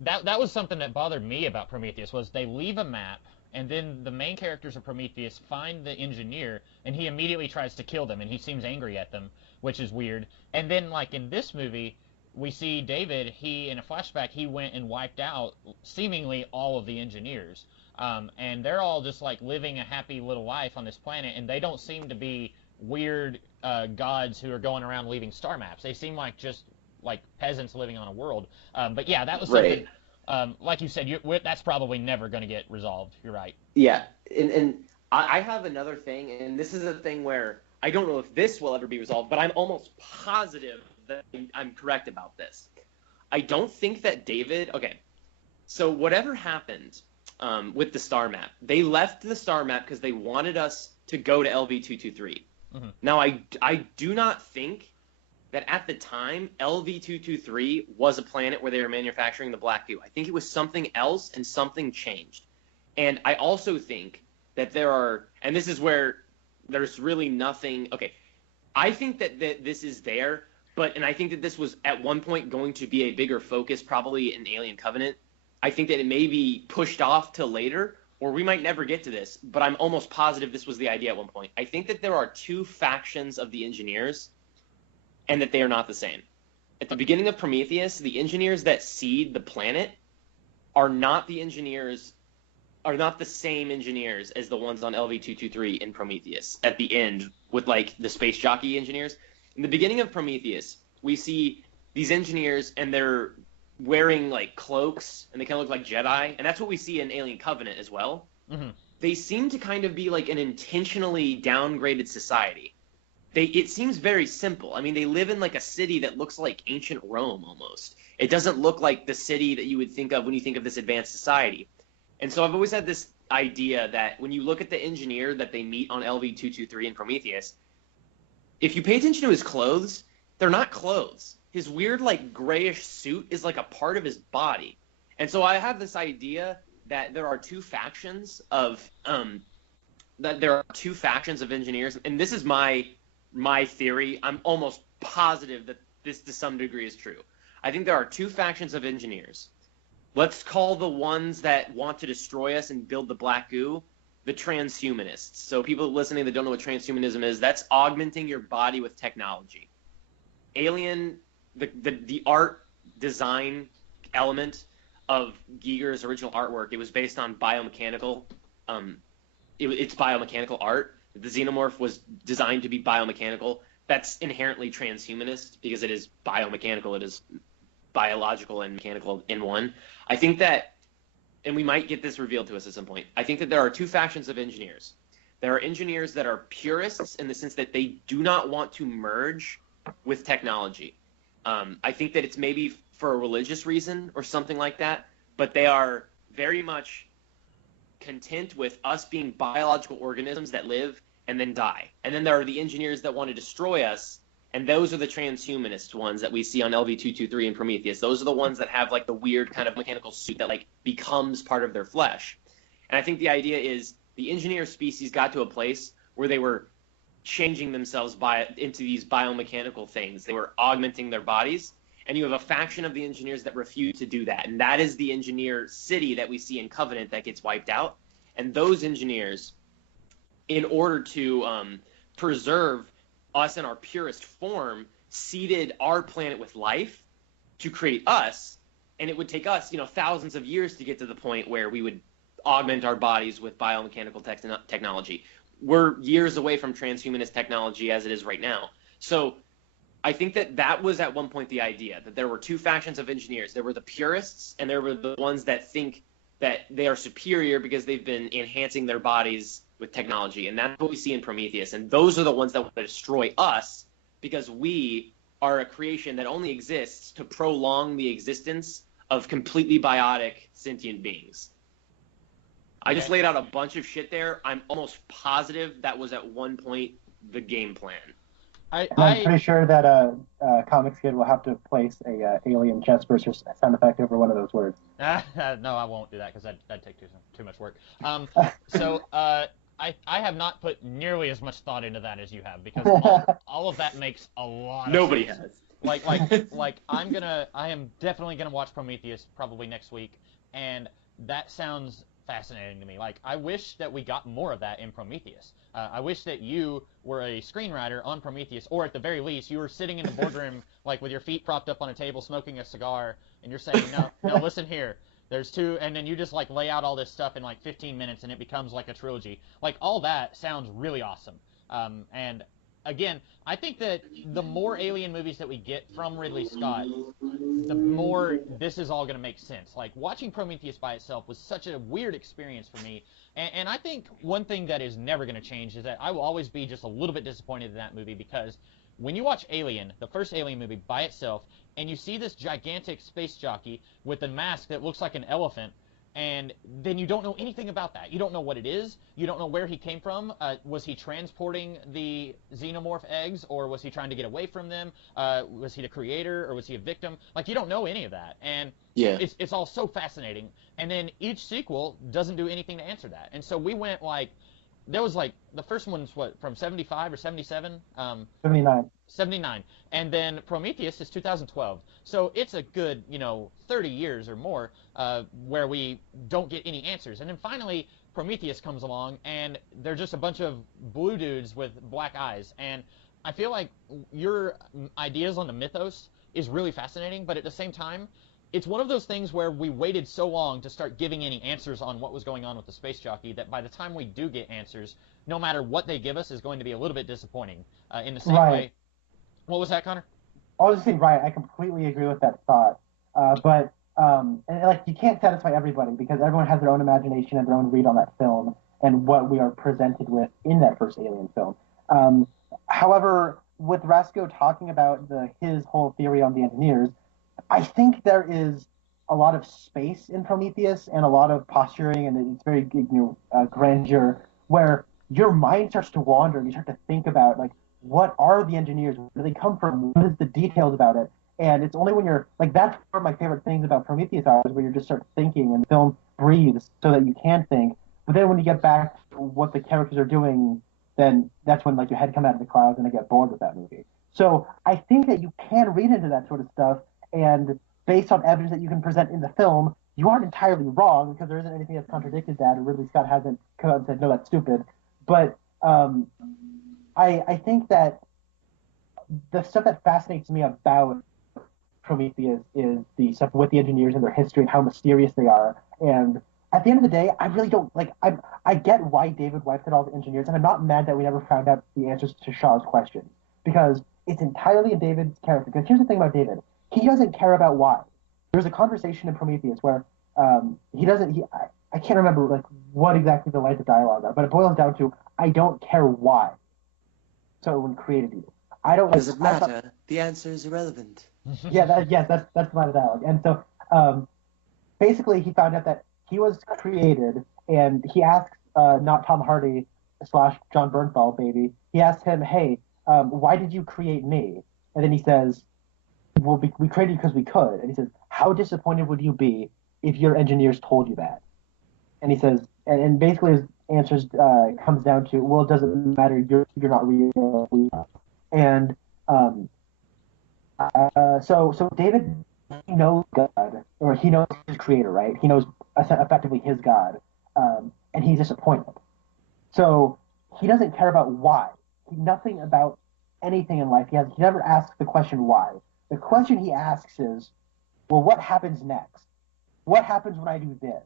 That was something that bothered me about Prometheus, was they leave a map, and then the main characters of Prometheus find the engineer, and he immediately tries to kill them, and he seems angry at them, which is weird. And then, like, in this movie, we see David, in a flashback, he went and wiped out, seemingly, all of the engineers. And they're all just, like, living a happy little life on this planet, and they don't seem to be weird gods who are going around leaving star maps. They seem like just like peasants living on a world. But yeah, that was something. Right. Like you said, that's probably never going to get resolved. You're right. Yeah, and I have another thing, and this is a thing where I don't know if this will ever be resolved, but I'm almost positive that I'm correct about this. I don't think that David. Okay, so whatever happened with the star map, they left the star map because they wanted us to go to LV-223. Mm-hmm. Now, I do not think that at the time LV-223 was a planet where they were manufacturing the black goo. I think it was something else, and something changed. And I also think that there are, and this is where there's really nothing. Okay, I think that this is there, and I think that this was at one point going to be a bigger focus, probably in Alien Covenant. I think that it may be pushed off till later, or we might never get to this, but I'm almost positive this was the idea at one point. I think that there are two factions of the engineers, and that they are not the same. At the beginning of Prometheus, the engineers that seed the planet are not the same engineers as the ones on LV-223 in Prometheus at the end with, like, the space jockey engineers. In the beginning of Prometheus, we see these engineers, and they're wearing, like, cloaks, and they kind of look like Jedi, and that's what we see in Alien Covenant as well. Mm-hmm. They seem to kind of be like an intentionally downgraded society. It seems very simple. I mean, they live in, like, a city that looks like ancient Rome almost. It doesn't look like the city that you would think of when you think of this advanced society. And so I've always had this idea that when you look at the engineer that they meet on LV-223 in Prometheus, if you pay attention to his clothes, they're not clothes. His weird, like, grayish suit is like a part of his body. And so I have this idea that there are two factions of engineers, and this is my theory. I'm almost positive that this to some degree is true. I think there are two factions of engineers. Let's call the ones that want to destroy us and build the black goo the transhumanists. So people listening that don't know what transhumanism is, that's augmenting your body with technology. Alien, the art design element of Giger's original artwork, it was based on biomechanical. It's biomechanical art. The xenomorph was designed to be biomechanical. That's inherently transhumanist because it is biomechanical. It is biological and mechanical in one. I think that, and we might get this revealed to us at some point, I think that there are two factions of engineers. There are engineers that are purists in the sense that they do not want to merge with technology. I think that it's maybe for a religious reason or something like that, but they are very much content with us being biological organisms that live and then die. And then there are the engineers that want to destroy us, and those are the transhumanist ones that we see on LV-223 and Prometheus. Those are the ones that have, like, the weird kind of mechanical suit that, like, becomes part of their flesh. And I think the idea is the engineer species got to a place where they were changing themselves into these biomechanical things. They were augmenting their bodies, and you have a faction of the engineers that refuse to do that. And that is the engineer city that we see in Covenant that gets wiped out. And those engineers, in order to preserve us in our purest form, seeded our planet with life to create us. And it would take us, thousands of years to get to the point where we would augment our bodies with biomechanical technology. We're years away from transhumanist technology as it is right now. So I think that was at one point the idea, that there were two factions of engineers. There were the purists, and there were the ones that think that they are superior because they've been enhancing their bodies with technology. And that's what we see in Prometheus. And those are the ones that want to destroy us because we are a creation that only exists to prolong the existence of completely biotic sentient beings. I just laid out a bunch of shit there. I'm almost positive that was at one point the game plan. I'm pretty sure that Comics Kid will have to place a alien chest burster sound effect over one of those words. No, I won't do that because that'd take too much work. So I have not put nearly as much thought into that as you have because all of that makes a lot of Nobody sense. has. Like I am definitely gonna watch Prometheus probably next week, and that sounds fascinating to me. Like, I wish that we got more of that in Prometheus. I wish that you were a screenwriter on Prometheus, or at the very least, you were sitting in a boardroom, like, with your feet propped up on a table, smoking a cigar, and you're saying, no, listen here. There's two, and then you just, like, lay out all this stuff in, like, 15 minutes, and it becomes, like, a trilogy. Like, all that sounds really awesome. And, again, I think that the more Alien movies that we get from Ridley Scott, the more this is all going to make sense. Like, watching Prometheus by itself was such a weird experience for me. And I think one thing that is never going to change is that I will always be just a little bit disappointed in that movie because when you watch Alien, the first Alien movie by itself, and you see this gigantic space jockey with a mask that looks like an elephant, and then you don't know anything about that. You don't know what it is. You don't know where he came from. Was he transporting the xenomorph eggs, or was he trying to get away from them? Was he the creator, or was he a victim? Like, you don't know any of that. And it's all so fascinating. And then each sequel doesn't do anything to answer that. And so we went, like, there was, like, the first one's, what, from 75 or 77? 79. 79. And then Prometheus is 2012. So it's a good, 30 years or more where we don't get any answers. And then finally, Prometheus comes along, and they're just a bunch of blue dudes with black eyes. And I feel like your ideas on the mythos is really fascinating, but at the same time, it's one of those things where we waited so long to start giving any answers on what was going on with the space jockey that by the time we do get answers, no matter what they give us is going to be a little bit disappointing. In the same way. What was that, Connor? I was just saying, right, I completely agree with that thought. But you can't satisfy everybody because everyone has their own imagination and their own read on that film and what we are presented with in that first Alien film. However, with Rasco talking about his whole theory on the engineers, I think there is a lot of space in Prometheus and a lot of posturing, and it's very grandeur, where your mind starts to wander and you start to think about, like, what are the engineers? Where do they come from? What is the details about it? And it's only when you're, like, that's one of my favorite things about Prometheus is where you just start thinking and the film breathes so that you can think. But then when you get back to what the characters are doing, then that's when, like, your head comes out of the clouds and I get bored with that movie. So I think that you can read into that sort of stuff, and based on evidence that you can present in the film, you aren't entirely wrong because there isn't anything that's contradicted that, and Ridley Scott hasn't come out and said, no, that's stupid. But I think that the stuff that fascinates me about Prometheus is the stuff with the engineers and their history and how mysterious they are. And at the end of the day, I really don't, like, I get why David wiped out all the engineers, and I'm not mad that we never found out the answers to Shaw's questions because it's entirely in David's character. Because here's the thing about David. He doesn't care about why. There's a conversation in Prometheus where I can't remember, like, what exactly the lines of dialogue are, but it boils down to, I don't care why someone created you. I don't. Does it matter? The answer is irrelevant. That's the line of dialogue. And so, basically, he found out that he was created, and he asks, not Tom Hardy / John Bernthal, baby. He asked him, hey, why did you create me? And then he says, well, we created you because we could. And he says, how disappointed would you be if your engineers told you that? And he says, and basically his answers comes down to, well, it doesn't matter. You're not real. And so David, he knows God, or he knows his creator, right? He knows effectively his God, and he's disappointed. So he doesn't care about why. Nothing about anything in life. He never asks the question why. The question he asks is, well, what happens next? What happens when I do this?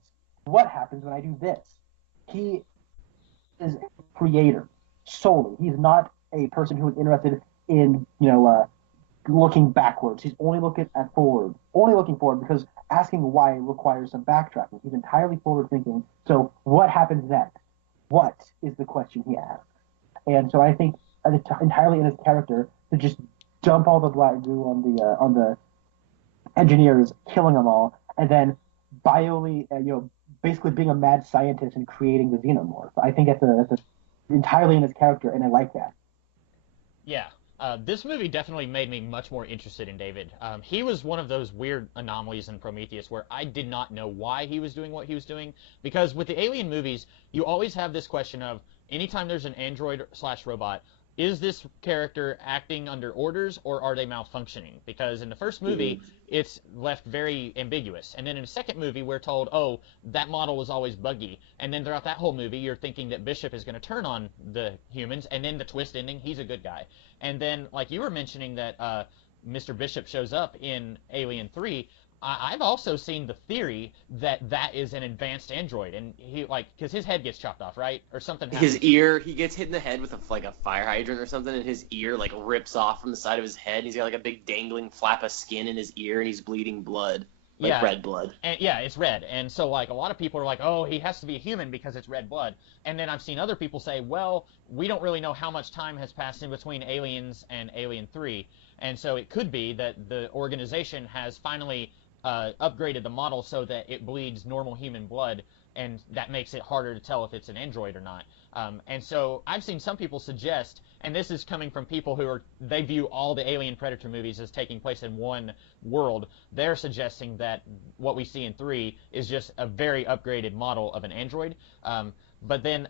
What happens when I do this? He is a creator solely. He's not a person who is interested in, looking backwards. He's only looking forward because asking why requires some backtracking. He's entirely forward thinking. So what happens next? What is the question he asks? And so I think entirely in his character to just dump all the black goo on the engineers, killing them all, and then basically being a mad scientist and creating the xenomorph. I think that's entirely in his character, and I like that. Yeah. This movie definitely made me much more interested in David. He was one of those weird anomalies in Prometheus where I did not know why he was doing what he was doing, because with the Alien movies, you always have this question of, anytime there's an android/robot, is this character acting under orders or are they malfunctioning? Because in the first movie, it's left very ambiguous. And then in the second movie, we're told, oh, that model was always buggy. And then throughout that whole movie, you're thinking that Bishop is going to turn on the humans. And then the twist ending, he's a good guy. And then, like you were mentioning that Mr. Bishop shows up in Alien 3, I've also seen the theory that that is an advanced android, and because his head gets chopped off, right, or something happens. His ear, he gets hit in the head with a fire hydrant or something, and his ear rips off from the side of his head. He's got a big dangling flap of skin in his ear, and he's bleeding blood, red blood. And yeah, it's red, and so a lot of people are like, oh, he has to be a human because it's red blood. And then I've seen other people say, well, we don't really know how much time has passed in between Aliens and Alien 3, and so it could be that the organization has finally upgraded the model so that it bleeds normal human blood, and that makes it harder to tell if it's an android or not. And so I've seen some people suggest, and this is coming from people they view all the Alien Predator movies as taking place in one world. They're suggesting that what we see in 3 is just a very upgraded model of an android. But then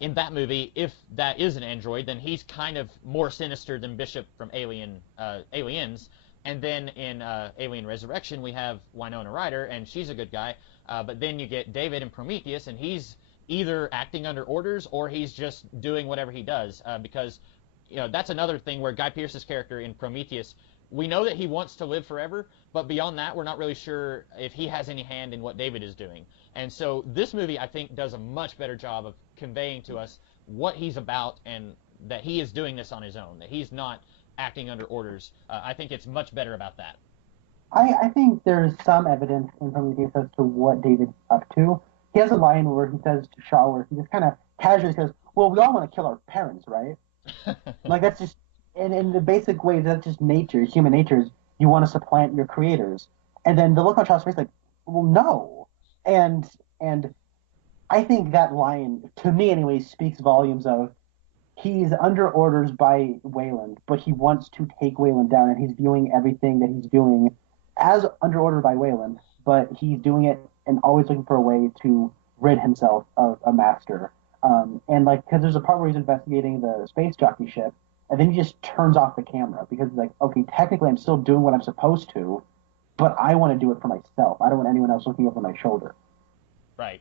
in that movie, if that is an android, then he's kind of more sinister than Bishop from Aliens. And then in Alien Resurrection, we have Winona Ryder, and she's a good guy. But then you get David in Prometheus, and he's either acting under orders or he's just doing whatever he does. Because, that's another thing where Guy Pearce's character in Prometheus, we know that he wants to live forever, but beyond that, we're not really sure if he has any hand in what David is doing. And so this movie, I think, does a much better job of conveying to us what he's about and that he is doing this on his own, that he's not acting under orders. I think it's much better about that. I think there's some evidence in Prometheus as to what David's up to. He has a line where he says to Shaw, where he just kind of casually says, well, we all want to kill our parents, right? That's just, and in the basic way, that's just nature, human nature is you want to supplant your creators. And then the look on Shaw's face, well, no. And I think that line, to me anyway, speaks volumes of, he's under orders by Weyland, but he wants to take Weyland down, and he's viewing everything that he's doing as under order by Weyland, but he's doing it and always looking for a way to rid himself of a master. Because there's a part where he's investigating the space jockey ship, and then he just turns off the camera because he's like, okay, technically I'm still doing what I'm supposed to, but I want to do it for myself. I don't want anyone else looking over my shoulder. Right.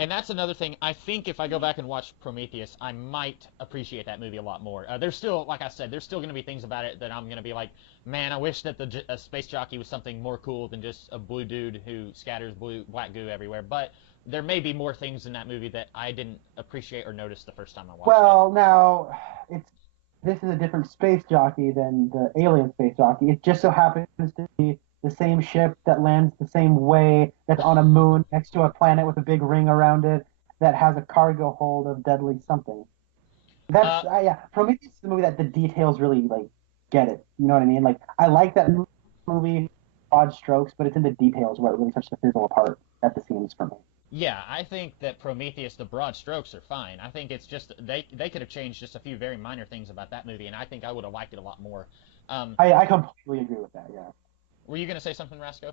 And that's another thing. I think if I go back and watch Prometheus, I might appreciate that movie a lot more. There's still, like I said, there's still going to be things about it that I'm going to be like, man, I wish that the space jockey was something more cool than just a blue dude who scatters black goo everywhere. But there may be more things in that movie that I didn't appreciate or notice the first time I watched it. Well, now, this is a different space jockey than the alien space jockey. It just so happens to be the same ship that lands the same way, that's on a moon next to a planet with a big ring around it, that has a cargo hold of deadly something. That's Prometheus is the movie that the details really get it. You know what I mean? I like that movie, broad strokes, but it's in the details where it really starts to fizzle apart at the seams for me. Yeah, I think that Prometheus, the broad strokes are fine. I think it's just they could have changed just a few very minor things about that movie, and I think I would have liked it a lot more. I completely agree with that. Yeah. Were you going to say something, Rasco?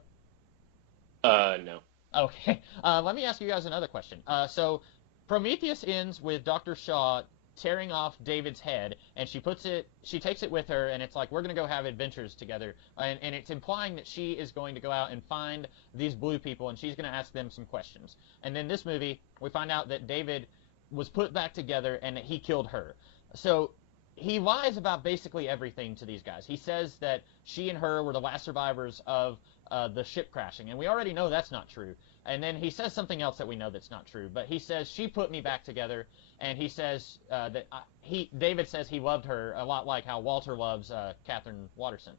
No. Okay. Let me ask you guys another question. So Prometheus ends with Dr. Shaw tearing off David's head, and she takes it with her, and it's like, we're going to go have adventures together. And it's implying that she is going to go out and find these blue people, and she's going to ask them some questions. And then this movie, we find out that David was put back together and that he killed her. So he lies about basically everything to these guys. He says that she and her were the last survivors of the ship crashing, and we already know that's not true. And then he says something else that we know that's not true. But he says, she put me back together. And he says David says he loved her a lot like how Walter loves Kathryn Watterson.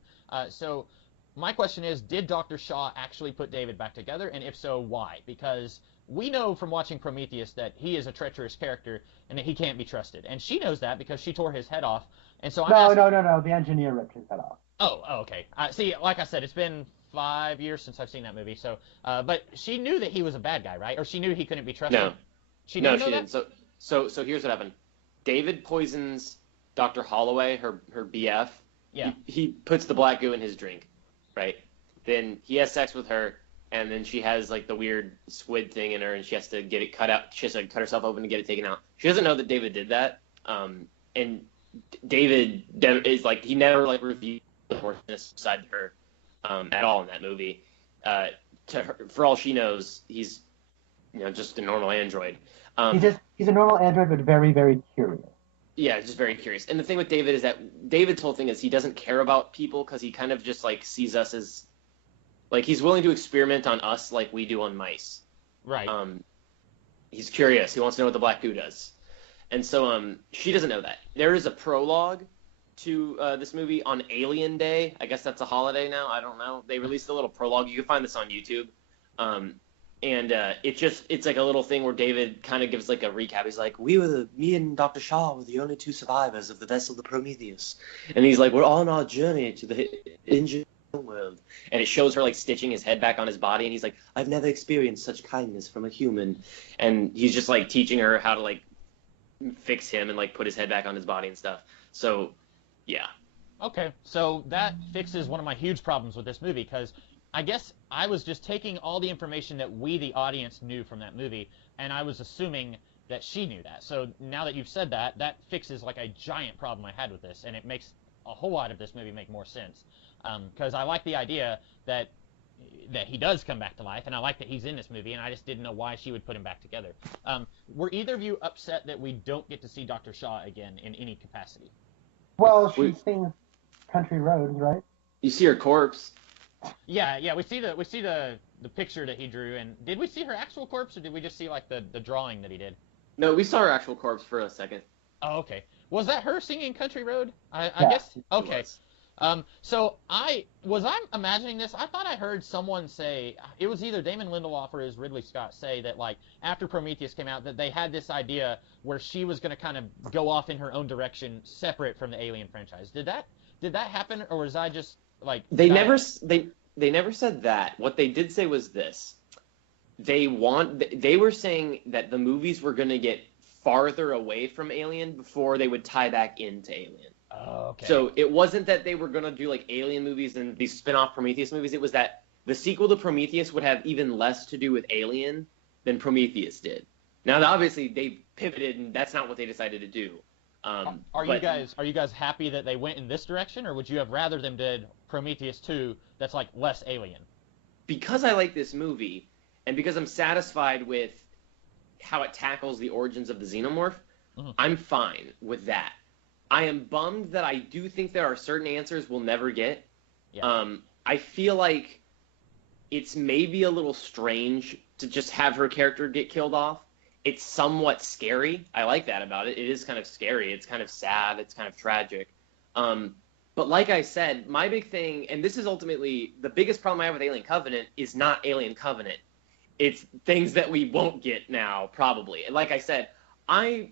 So my question is, did Dr. Shaw actually put David back together? And if so, why? Because we know from watching Prometheus that he is a treacherous character and that he can't be trusted. And she knows that because she tore his head off. And so No. The engineer ripped his head off. Oh, okay. See, like I said, it's been 5 years since I've seen that movie. So, but she knew that he was a bad guy, right? Or she knew he couldn't be trusted. No, she didn't. So here's what happened. David poisons Dr. Holloway, her BF. Yeah. He puts the black goo in his drink, right? Then he has sex with her, and then she has like the weird squid thing in her, and she has to get it cut out. She has to cut herself open to get it taken out. She doesn't know that David did that. And David is like, he never like revealed the horseness side to her at all in that movie. To her, for all she knows, he's just a normal android. He's a normal android, but very, very curious. Yeah, just very curious. And the thing with David is that David's whole thing is he doesn't care about people because he kind of just like sees us as like he's willing to experiment on us like we do on mice. Right. He's curious. He wants to know what the black goo does. And so she doesn't know that. There is a prologue to this movie on Alien Day. I guess that's a holiday now. I don't know. They released a little prologue. You can find this on YouTube. And it's like a little thing where David kind of gives like a recap. He's like, me and Dr. Shaw were the only two survivors of the vessel the Prometheus. And he's like, we're on our journey to the engineering world. And it shows her like stitching his head back on his body. And he's like, I've never experienced such kindness from a human. And he's just like teaching her how to like fix him and like put his head back on his body and stuff. So, yeah. Okay, so that fixes one of my huge problems with this movie, because I guess I was just taking all the information that we, the audience, knew from that movie, and I was assuming that she knew that. So now that you've said that, that fixes like a giant problem I had with this, and it makes a whole lot of this movie make more sense. Because I like the idea that he does come back to life, and I like that he's in this movie, and I just didn't know why she would put him back together. Were either of you upset that we don't get to see Dr. Shaw again in any capacity? Well, she sings Country Roads, right? You see her corpse. Yeah, we see the picture that he drew, and did we see her actual corpse, or did we just see like the drawing that he did? No, we saw her actual corpse for a second. Oh, okay. Was that her singing Country Road? I Yeah, guess. Okay. So I'm imagining this. I thought I heard someone say, it was either Damon Lindelof or is Ridley Scott, say that like after Prometheus came out that they had this idea where she was going to kind of go off in her own direction, separate from the Alien franchise. Did that happen, or was I just like they never said that. What they did say was this: they were saying that the movies were going to get farther away from Alien before they would tie back into Alien. Oh, okay. So it wasn't that they were going to do like Alien movies and these spin-off Prometheus movies. It was that the sequel to Prometheus would have even less to do with Alien than Prometheus did. Now, obviously, they pivoted, and that's not what they decided to do. Are you guys happy that they went in this direction, or would you have rather them did Prometheus 2 that's like less Alien? Because I like this movie, and because I'm satisfied with how it tackles the origins of the xenomorph, I'm fine with that. I am bummed that I do think there are certain answers we'll never get. Yeah. I feel like it's maybe a little strange to just have her character get killed off. It's somewhat scary. I like that about it. It is kind of scary. It's kind of sad. It's kind of tragic. But like I said, my big thing, and this is ultimately the biggest problem I have with Alien Covenant, is not Alien Covenant. It's things that we won't get now, probably. And like I said, I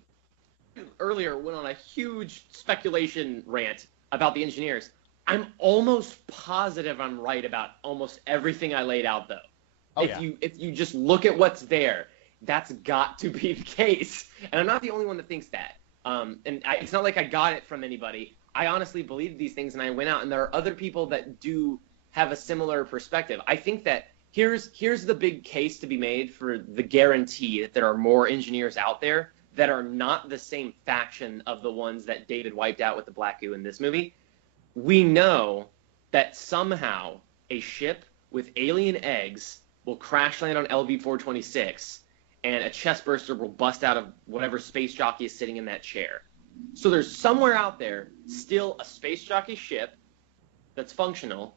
earlier went on a huge speculation rant about the engineers. I'm almost positive I'm right about almost everything I laid out, though. Oh, if you just look at what's there, that's got to be the case. And I'm not the only one that thinks that. It's not like I got it from anybody. I honestly believe these things, and I went out, and there are other people that do have a similar perspective. I think that here's the big case to be made for the guarantee that there are more engineers out there that are not the same faction of the ones that David wiped out with the black goo in this movie. We know that somehow a ship with alien eggs will crash land on LV-426, and a chestburster will bust out of whatever space jockey is sitting in that chair. So there's somewhere out there still a space jockey ship that's functional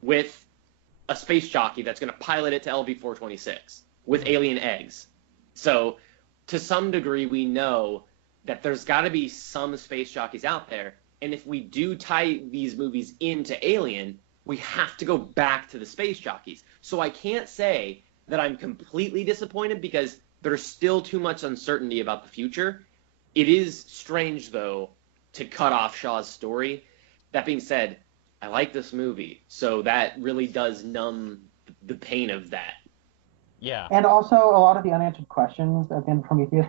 with a space jockey that's going to pilot it to LV-426 with alien eggs. So to some degree, we know that there's got to be some space jockeys out there. And if we do tie these movies into Alien, we have to go back to the space jockeys. So I can't say that I'm completely disappointed because there's still too much uncertainty about the future. It is strange, though, to cut off Shaw's story. That being said, I like this movie, so that really does numb the pain of that. Yeah. And also, a lot of the unanswered questions at the end of Prometheus,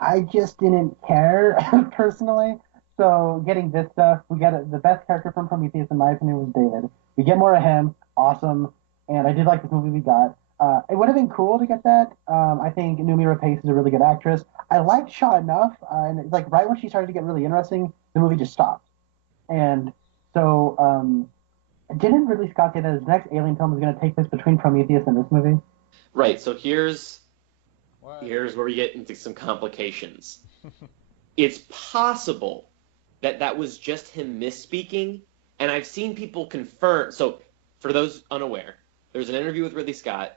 I just didn't care, personally. So, getting this stuff, we get the best character from Prometheus, in my opinion, was David. We get more of him, awesome, and I did like this movie we got. It would have been cool to get that. I think Noomi Rapace is a really good actress. I liked Shaw enough, and like right when she started to get really interesting, the movie just stopped. And so, didn't Ridley Scott say that his next Alien film is going to take place between Prometheus and this movie? Right, so here's where we get into some complications. It's possible that was just him misspeaking, and I've seen people confirm. So, for those unaware, there's an interview with Ridley Scott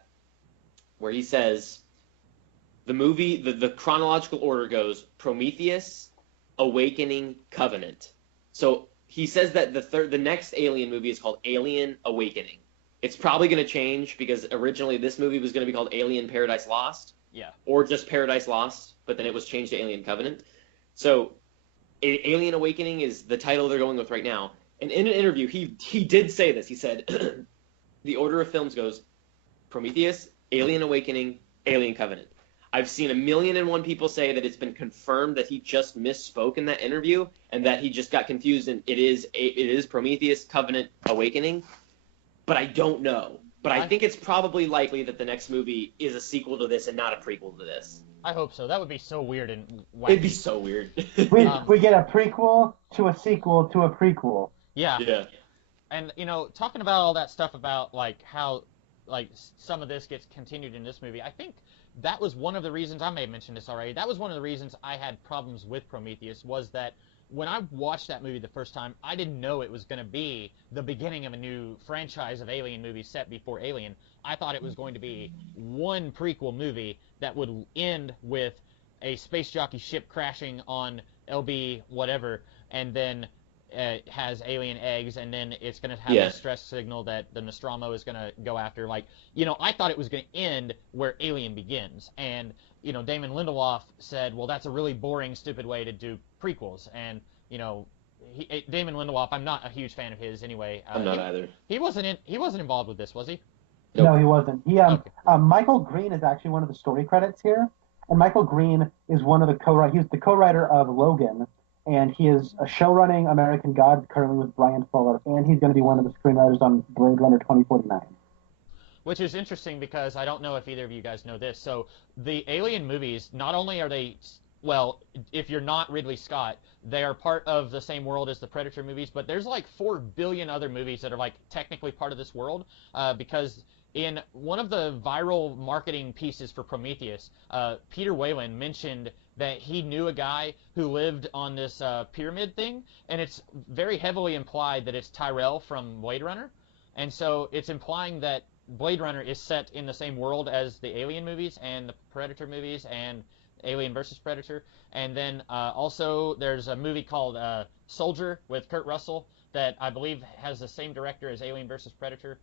where he says the movie, the chronological order goes Prometheus, Awakening, Covenant. So he says that the next Alien movie is called Alien Awakening. It's probably going to change because originally this movie was going to be called Alien Paradise Lost. Yeah. Or just Paradise Lost, but then it was changed to Alien Covenant. So Alien Awakening is the title they're going with right now. And in an interview, he did say this. He said, the order of films goes Prometheus, Alien Awakening, Alien Covenant. I've seen 1,000,001 people say that it's been confirmed that he just misspoke in that interview and that he just got confused and it is Prometheus, Covenant, Awakening. But I don't know. But I think it's probably likely that the next movie is a sequel to this and not a prequel to this. I hope so. That would be so weird and wacky. It'd be so weird. We get a prequel to a sequel to a prequel. Yeah. Yeah. And, talking about all that stuff about, like, how, like, some of this gets continued in this movie, I think that was one of the reasons, I may have mentioned this already, that was one of the reasons I had problems with Prometheus, was that when I watched that movie the first time, I didn't know it was going to be the beginning of a new franchise of Alien movies set before Alien. I thought it was going to be one prequel movie that would end with a space jockey ship crashing on LB whatever, and then has alien eggs, and then it's going to have a stress signal that the Nostromo is going to go after. Like, I thought it was going to end where Alien begins. And, Damon Lindelof said, well, that's a really boring, stupid way to do prequels. And, Damon Lindelof, I'm not a huge fan of his anyway. I'm not either. He wasn't involved with this, was he? Nope. No, he wasn't. Michael Green is actually one of the story credits here. And Michael Green is one of the co-writers. He's the co-writer of Logan. And he is a show-running American God currently with Brian Fuller, and he's going to be one of the screenwriters on Blade Runner 2049. Which is interesting because I don't know if either of you guys know this. So the Alien movies, not only are they, well, if you're not Ridley Scott, they are part of the same world as the Predator movies, but there's like 4 billion other movies that are like technically part of this world because in one of the viral marketing pieces for Prometheus, Peter Weyland mentioned that he knew a guy who lived on this pyramid thing, and it's very heavily implied that it's Tyrell from Blade Runner. And so it's implying that Blade Runner is set in the same world as the Alien movies and the Predator movies and Alien vs. Predator. And then also there's a movie called Soldier with Kurt Russell that I believe has the same director as Alien vs. Predator.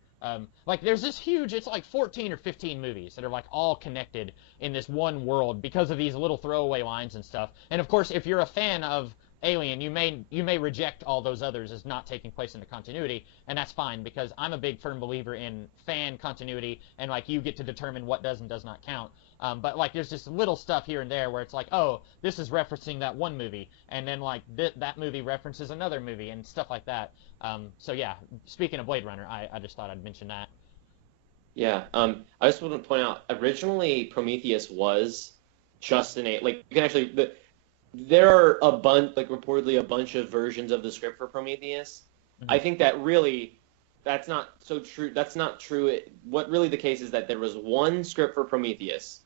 Like there's this huge, it's like 14 or 15 movies that are like all connected in this one world because of these little throwaway lines and stuff. And of course, if you're a fan of Alien, you may reject all those others as not taking place in the continuity, and that's fine because I'm a big firm believer in fan continuity, and like you get to determine what does and does not count. But like there's just little stuff here and there where it's like, oh, this is referencing that one movie, and then like that movie references another movie and stuff like that. So yeah, speaking of Blade Runner, I just thought I'd mention that. Yeah, I just want to point out, originally Prometheus was just like you can actually there are a bunch, like reportedly a bunch of versions of the script for Prometheus. Mm-hmm. I think that really that's not so true. That's not true. What really the case is that there was one script for Prometheus,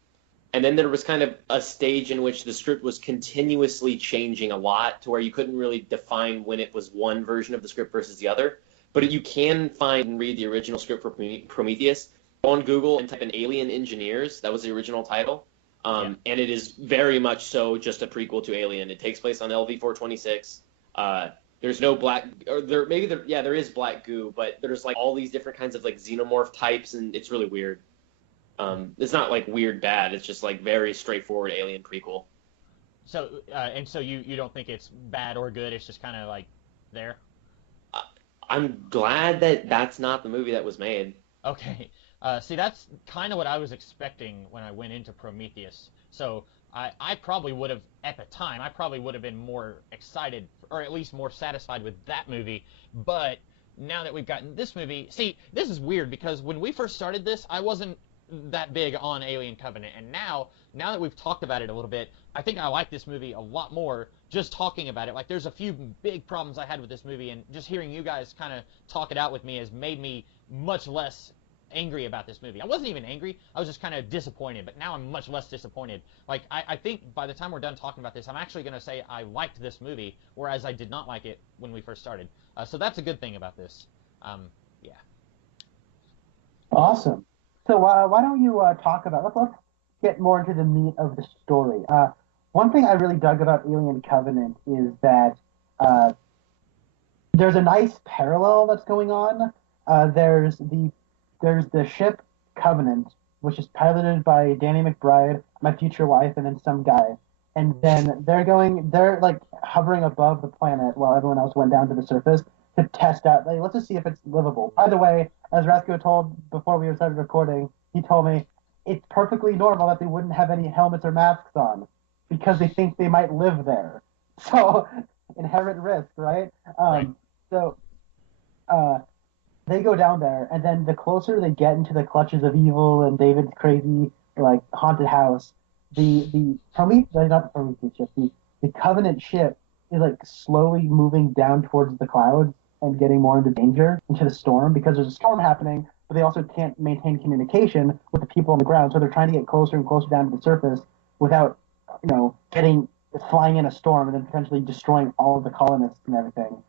and then there was kind of a stage in which the script was continuously changing a lot to where you couldn't really define when it was one version of the script versus the other. but you can find and read the original script for Prometheus. Go on Google and type in Alien Engineers. That was the original title. And it is very much so just a prequel to Alien. It takes place on LV-426. There's no black, or there is black goo, but there's like all these different kinds of like xenomorph types, and it's really weird. It's not like weird bad. It's just like very straightforward Alien prequel. So so you don't think it's bad or good? It's just kind of like there. I'm glad that that's not the movie that was made. Okay. See, that's kind of what I was expecting when I went into Prometheus. So I probably would have, at the time, I probably would have been more excited, or at least more satisfied with that movie. But now that we've gotten this movie, see, this is weird because when we first started this, I wasn't that big on Alien Covenant. And now that we've talked about it a little bit, I think I like this movie a lot more just talking about it. Like, there's a few big problems I had with this movie, and just hearing you guys kind of talk it out with me has made me much less angry about this movie. I wasn't even angry. I was just kind of disappointed, but now I'm much less disappointed. Like, I think by the time we're done talking about this, I'm actually going to say I liked this movie, whereas I did not like it when we first started. So that's a good thing about this. Yeah. Awesome. So why don't you talk about, let's get more into the meat of the story. One thing I really dug about Alien Covenant is that there's a nice parallel that's going on. There's the ship Covenant, which is piloted by Danny McBride, my future wife, and then some guy. And then they're like hovering above the planet while everyone else went down to the surface to test out, like, let's just see if it's livable. By the way, as Rasco told before we started recording, he told me it's perfectly normal that they wouldn't have any helmets or masks on because they think they might live there. So, inherent risk, right? Right. So, they go down there, and then the closer they get into the clutches of evil and David's crazy, like, haunted house, the Covenant ship is, like, slowly moving down towards the clouds and getting more into danger, into the storm, because there's a storm happening, but they also can't maintain communication with the people on the ground, so they're trying to get closer and closer down to the surface without, flying in a storm and then potentially destroying all of the colonists and everything.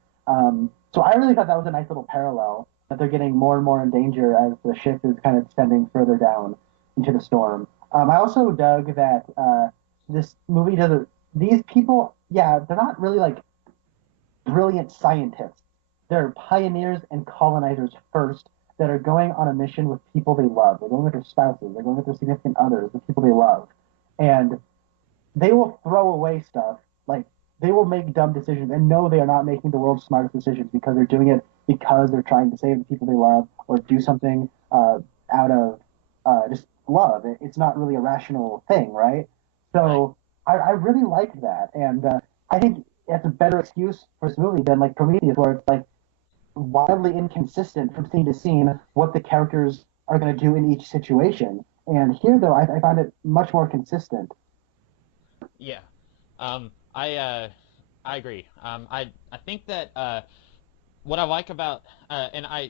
So I really thought that was a nice little parallel, that they're getting more and more in danger as the ship is kind of descending further down into the storm. I also dug that this movie these people, they're not really like brilliant scientists. They're pioneers and colonizers first that are going on a mission with people they love. They're going with their spouses. They're going with their significant others, the people they love. And they will throw away stuff. Like, they will make dumb decisions and know they are not making the world's smartest decisions because they're doing it because they're trying to save the people they love or do something out of just love. It's not really a rational thing, right? So I really liked that. And I think that's a better excuse for this movie than, like, Prometheus, where it's, like, wildly inconsistent from scene to scene what the characters are going to do in each situation. And here, though, I find it much more consistent. Yeah. I agree. I think that what I like about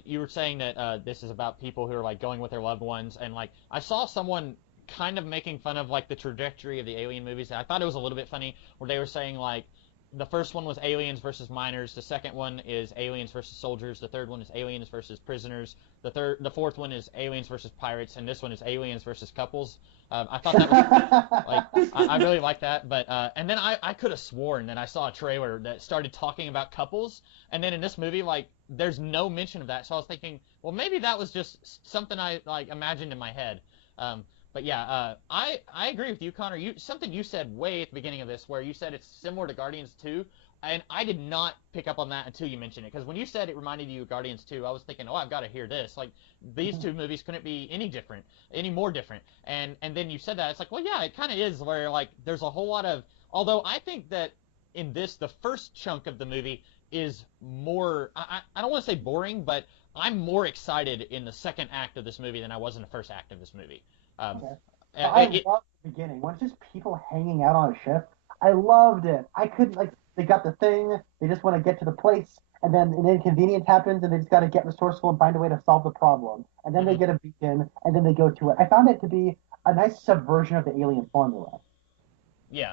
you were saying that this is about people who are, like, going with their loved ones, and, like, I saw someone kind of making fun of, like, the trajectory of the Alien movies, and I thought it was a little bit funny where they were saying, like, the first one was aliens versus miners, the second one is aliens versus soldiers, the third one is aliens versus prisoners, the fourth one is aliens versus pirates, and this one is aliens versus couples. I thought that was, like, I really like that, but and then I could have sworn that I saw a trailer that started talking about couples, and then in this movie, like, there's no mention of that, so I was thinking, well, maybe that was just something I, like, imagined in my head. But yeah, I agree with you, Connor. Something you said way at the beginning of this, where you said it's similar to Guardians 2, and I did not pick up on that until you mentioned it. Because when you said it reminded you of Guardians 2, I was thinking, oh, I've got to hear this. Like, these two movies couldn't be any more different. And then you said that, it's like, well, yeah, it kind of is. Where, like, there's a whole lot of. Although I think that in this, the first chunk of the movie is more. I don't want to say boring, but I'm more excited in the second act of this movie than I was in the first act of this movie. I love the beginning. When it's just people hanging out on a ship, I loved it. I couldn't, like, they got the thing, they just want to get to the place, and then an inconvenience happens, and they just got to get resourceful and find a way to solve the problem. And then they get a beacon, and then they go to it. I found it to be a nice subversion of the Alien formula. Yeah.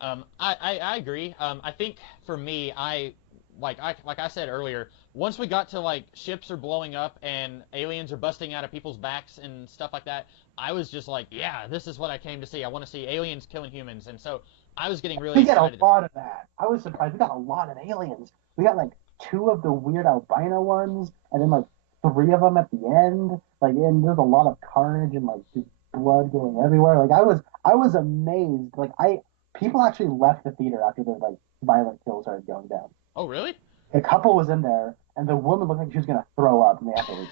I agree. I think for me, like I said earlier, once we got to like ships are blowing up and aliens are busting out of people's backs and stuff like that, I was just like, yeah, this is what I came to see. I want to see aliens killing humans, and so I was getting really We got excited. a lot of that. I was surprised. We got a lot of aliens. We got like 2 of the weird albino ones, and then like 3 of them at the end. Like, and there's a lot of carnage and like just blood going everywhere. Like, I was amazed. Like, people actually left the theater after the like violent kills started going down. Oh, really? A couple was in there, and the woman looked like she was gonna throw up, and they had to leave.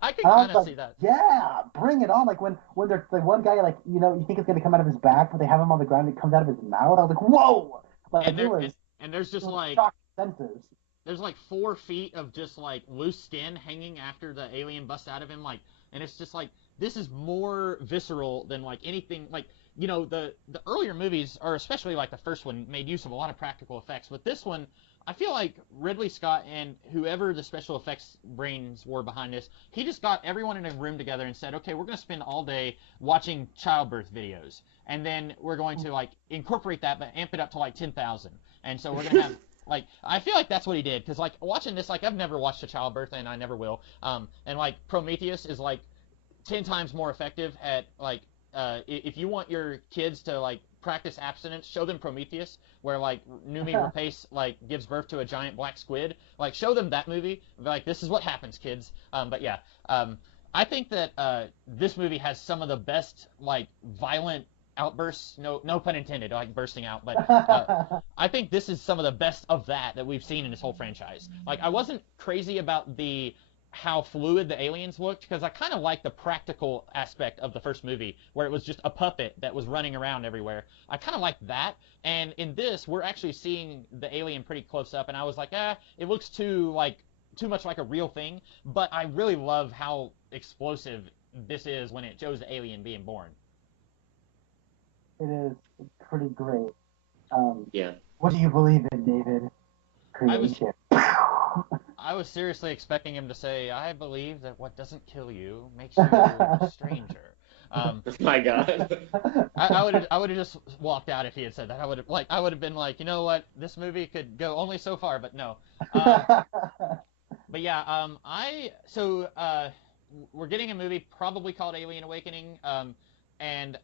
I can And I kind was of like, see that. yeah, bring it on. Like when they're like one guy, like, you know, you think it's gonna come out of his back, but they have him on the ground and it comes out of his mouth. I was like, whoa! Like, And, and there's just like shock senses. there's like 4 feet of just like loose skin hanging after the alien busts out of him, like, and it's just like this is more visceral than like anything. Like, you know, the earlier movies, or especially like the first one, made use of a lot of practical effects. With this one, I feel like Ridley Scott and whoever the special effects brains were behind this, he just got everyone in a room together and said, okay, we're going to spend all day watching childbirth videos, and then we're going to like incorporate that but amp it up to like 10,000. And so we're going to have like, I feel like that's what he did, because like watching this, like I've never watched a childbirth and I never will. And like Prometheus is like 10 times more effective at like if you want your kids to like practice abstinence, show them Prometheus, where like Noomi Rapace like gives birth to a giant black squid. Like, show them that movie. Like, this is what happens, kids. But yeah, I think that this movie has some of the best like violent outbursts. No pun intended, like bursting out. But I think this is some of the best of that we've seen in this whole franchise. Like, I wasn't crazy about how fluid the aliens looked, because I kind of like the practical aspect of the first movie, where it was just a puppet that was running around everywhere. I kind of like that, and in this, we're actually seeing the alien pretty close up, and I was like, it looks too much like a real thing, but I really love how explosive this is when it shows the alien being born. It is pretty great. Yeah. What do you believe in, David? Creation. I was seriously expecting him to say, I believe that what doesn't kill you makes you a stranger. My God. I would have just walked out if he had said that. I would have been like, you know what, this movie could go only so far, but no. But yeah, we're getting a movie probably called Alien Awakening, and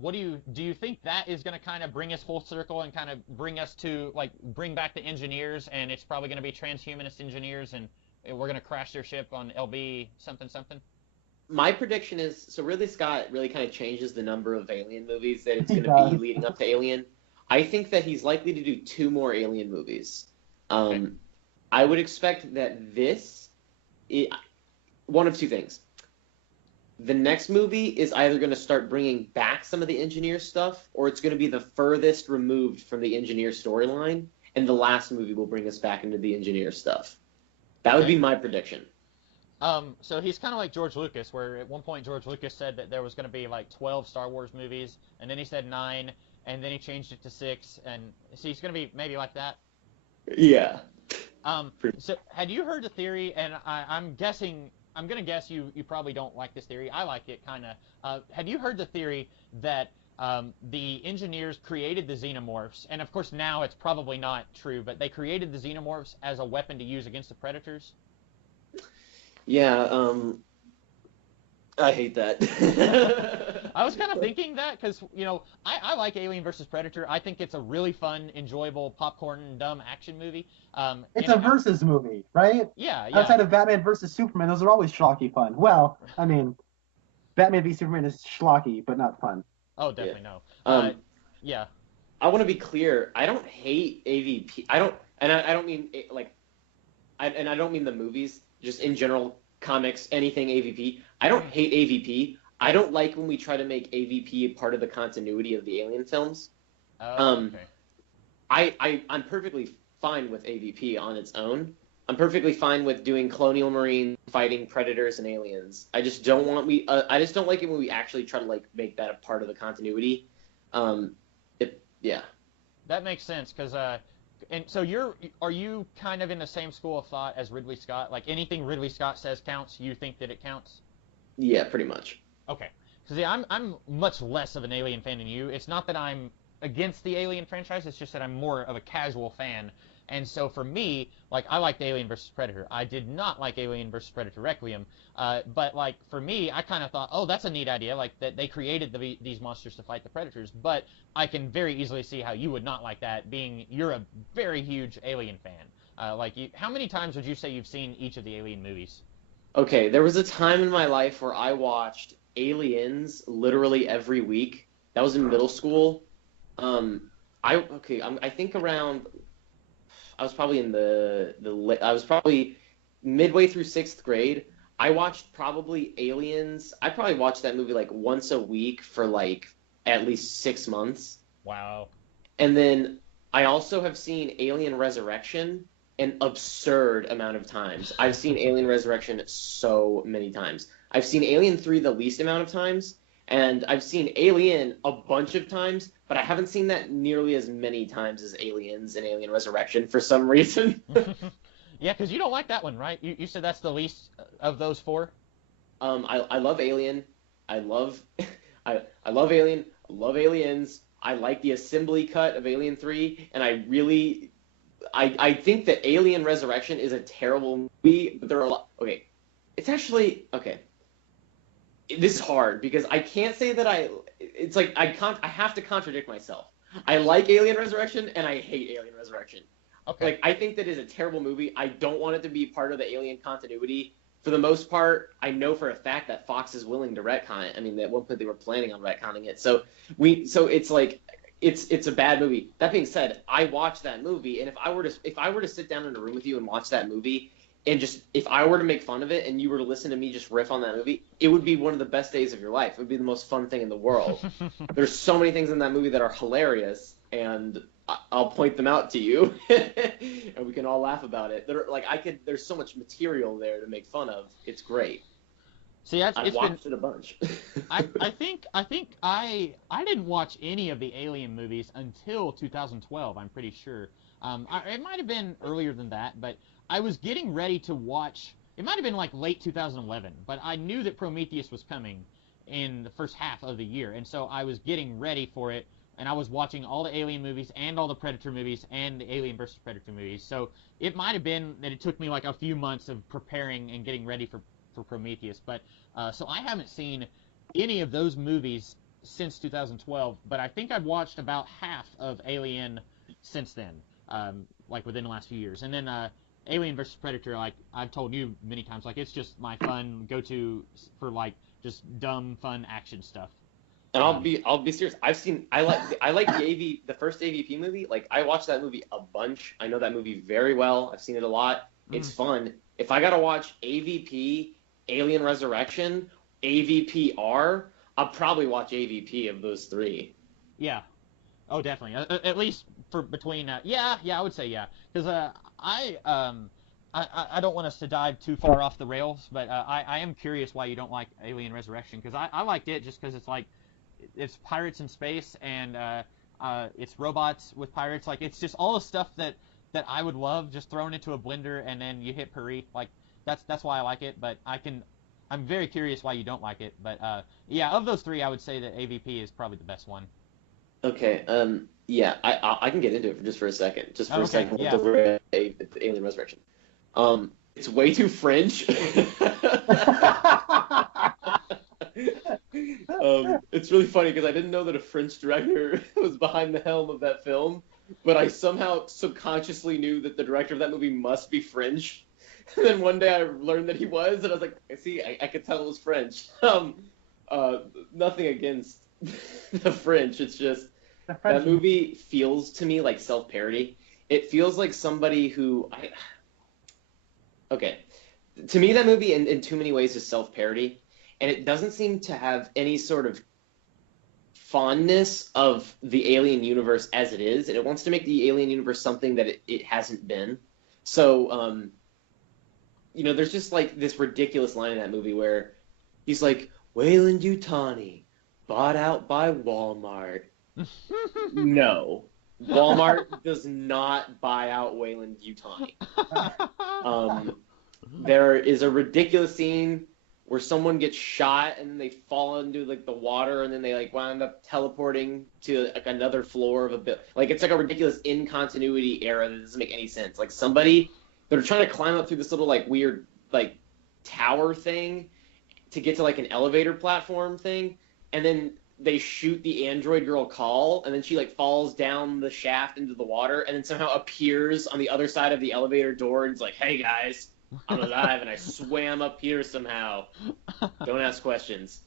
what do you think that is going to kind of bring us full circle and kind of bring us to like bring back the engineers, and it's probably going to be transhumanist engineers, and we're going to crash their ship on LB something something? My prediction is, so Ridley Scott really kind of changes the number of Alien movies that it's going to be leading up to Alien. I think that he's likely to do 2 more Alien movies. Okay. I would expect that one of 2 things. The next movie is either going to start bringing back some of the engineer stuff, or it's going to be the furthest removed from the engineer storyline, and the last movie will bring us back into the engineer stuff. That would be my prediction. So he's kind of like George Lucas, where at one point George Lucas said that there was going to be like 12 Star Wars movies, and then he said 9, and then he changed it to 6, and so he's going to be maybe like that. Yeah. So had you heard the theory, and I'm going to guess you probably don't like this theory. I like it, kind of. Had you heard the theory that the engineers created the xenomorphs, and of course now it's probably not true, but they created the xenomorphs as a weapon to use against the Predators? Yeah, I hate that. I was kind of thinking that, because, you know, I like Alien vs. Predator. I think it's a really fun, enjoyable, popcorn, dumb action movie. It's a versus movie, right? Yeah. Outside of Batman versus Superman, those are always schlocky fun. Well, I mean, Batman v Superman is schlocky, but not fun. Oh, definitely no. Yeah. I want to be clear. I don't hate AVP. I don't mean like, I don't mean the movies. Just in general, comics, anything AVP. I don't hate AVP. I don't like when we try to make AVP a part of the continuity of the Alien films. Okay. I'm perfectly fine with AVP on its own. I'm perfectly fine with doing Colonial Marine fighting Predators and aliens. I just don't I just don't like it when we actually try to like make that a part of the continuity. Yeah. That makes sense, because and so are you kind of in the same school of thought as Ridley Scott? Like, anything Ridley Scott says counts, you think that it counts? Yeah, pretty much. Okay. Because I'm much less of an Alien fan than you. It's not that I'm against the Alien franchise, it's just that I'm more of a casual fan. And so for me, like, I liked Alien vs. Predator. I did not like Alien vs. Predator Requiem. But, like, for me, I kind of thought, oh, that's a neat idea, like, that they created these monsters to fight the Predators. But I can very easily see how you would not like that, being you're a very huge Alien fan. How many times would you say you've seen each of the Alien movies? Okay, there was a time in my life where I watched Aliens literally every week. That was in middle school. I think around I was probably in I was probably midway through 6th grade. I watched probably Aliens. I probably watched that movie like once a week for like at least 6 months. Wow. And then I also have seen Alien Resurrection an absurd amount of times. I've seen Alien Resurrection so many times. I've seen Alien 3 the least amount of times, and I've seen Alien a bunch of times, but I haven't seen that nearly as many times as Aliens and Alien Resurrection for some reason. Yeah, because you don't like that one, right? You said that's the least of those 4? I love Alien. I love Alien. I love Aliens. I like the assembly cut of Alien 3, and I think that Alien Resurrection is a terrible movie, but there are a lot. Okay, it's actually okay. This is hard because I can't say that it's like I have to contradict myself. I like Alien Resurrection and I hate Alien Resurrection. Okay. Like, I think that is a terrible movie. I don't want it to be part of the Alien continuity. For the most part, I know for a fact that Fox is willing to retcon it. I mean, at one point they were planning on retconning it. So it's like it's a bad movie. That being said, I watched that movie, and if I were to sit down in a room with you and watch that movie, and just if I were to make fun of it and you were to listen to me just riff on that movie, it would be one of the best days of your life. It would be the most fun thing in the world. There's so many things in that movie that are hilarious, and I'll point them out to you, and we can all laugh about it. There's so much material there to make fun of. It's great. See, I've watched it a bunch. I think I didn't watch any of the Alien movies until 2012. I'm pretty sure. It might have been earlier than that, but I was getting ready to watch. It might have been like late 2011, but I knew that Prometheus was coming in the first half of the year, and so I was getting ready for it. And I was watching all the Alien movies and all the Predator movies and the Alien vs. Predator movies. So it might have been that it took me like a few months of preparing and getting ready for Prometheus. But so I haven't seen any of those movies since 2012. But I think I've watched about half of Alien since then, like within the last few years. And then Alien vs. Predator, like I've told you many times, like it's just my fun go-to for like just dumb, fun action stuff. And I'll be serious. I like the first AVP movie. Like, I watched that movie a bunch. I know that movie very well. I've seen it a lot. It's fun. If I gotta watch AVP, Alien Resurrection, AVP-R, I'll probably watch AVP of those 3. Yeah. Oh, definitely. At least for between. Yeah, I would say yeah. Because I don't want us to dive too far off the rails, but I am curious why you don't like Alien Resurrection. Because I liked it just because it's like. It's pirates in space, and it's robots with pirates. Like, it's just all the stuff that I would love, just thrown into a blender, and then you hit Paris. Like, that's why I like it. But I'm very curious why you don't like it. But yeah, of those 3, I would say that AVP is probably the best one. Okay. Yeah. I can get into it for a second. Just for a second. Yeah. Over Alien Resurrection. It's way too French. It's really funny because I didn't know that a French director was behind the helm of that film, but I somehow subconsciously knew that the director of that movie must be French. And then one day I learned that he was, and I was like, see, I could tell it was French. Nothing against the French. It's just that movie feels to me like self-parody. It feels like somebody who okay. To me, that movie in too many ways is self-parody. And it doesn't seem to have any sort of fondness of the Alien universe as it is, and it wants to make the Alien universe something that it hasn't been. So, there's just like this ridiculous line in that movie where he's like, Weyland Yutani, bought out by Walmart. No. Walmart does not buy out Weyland Yutani. There is a ridiculous scene where someone gets shot and then they fall into like the water and then they like wind up teleporting to like another floor of a bit. Like it's like a ridiculous in-continuity error that doesn't make any sense. Like they're trying to climb up through this little like weird like tower thing to get to like an elevator platform thing, and then they shoot the android girl Call, and then she like falls down the shaft into the water and then somehow appears on the other side of the elevator door and is like, "Hey guys, I'm alive and I swam up here somehow. Don't ask questions."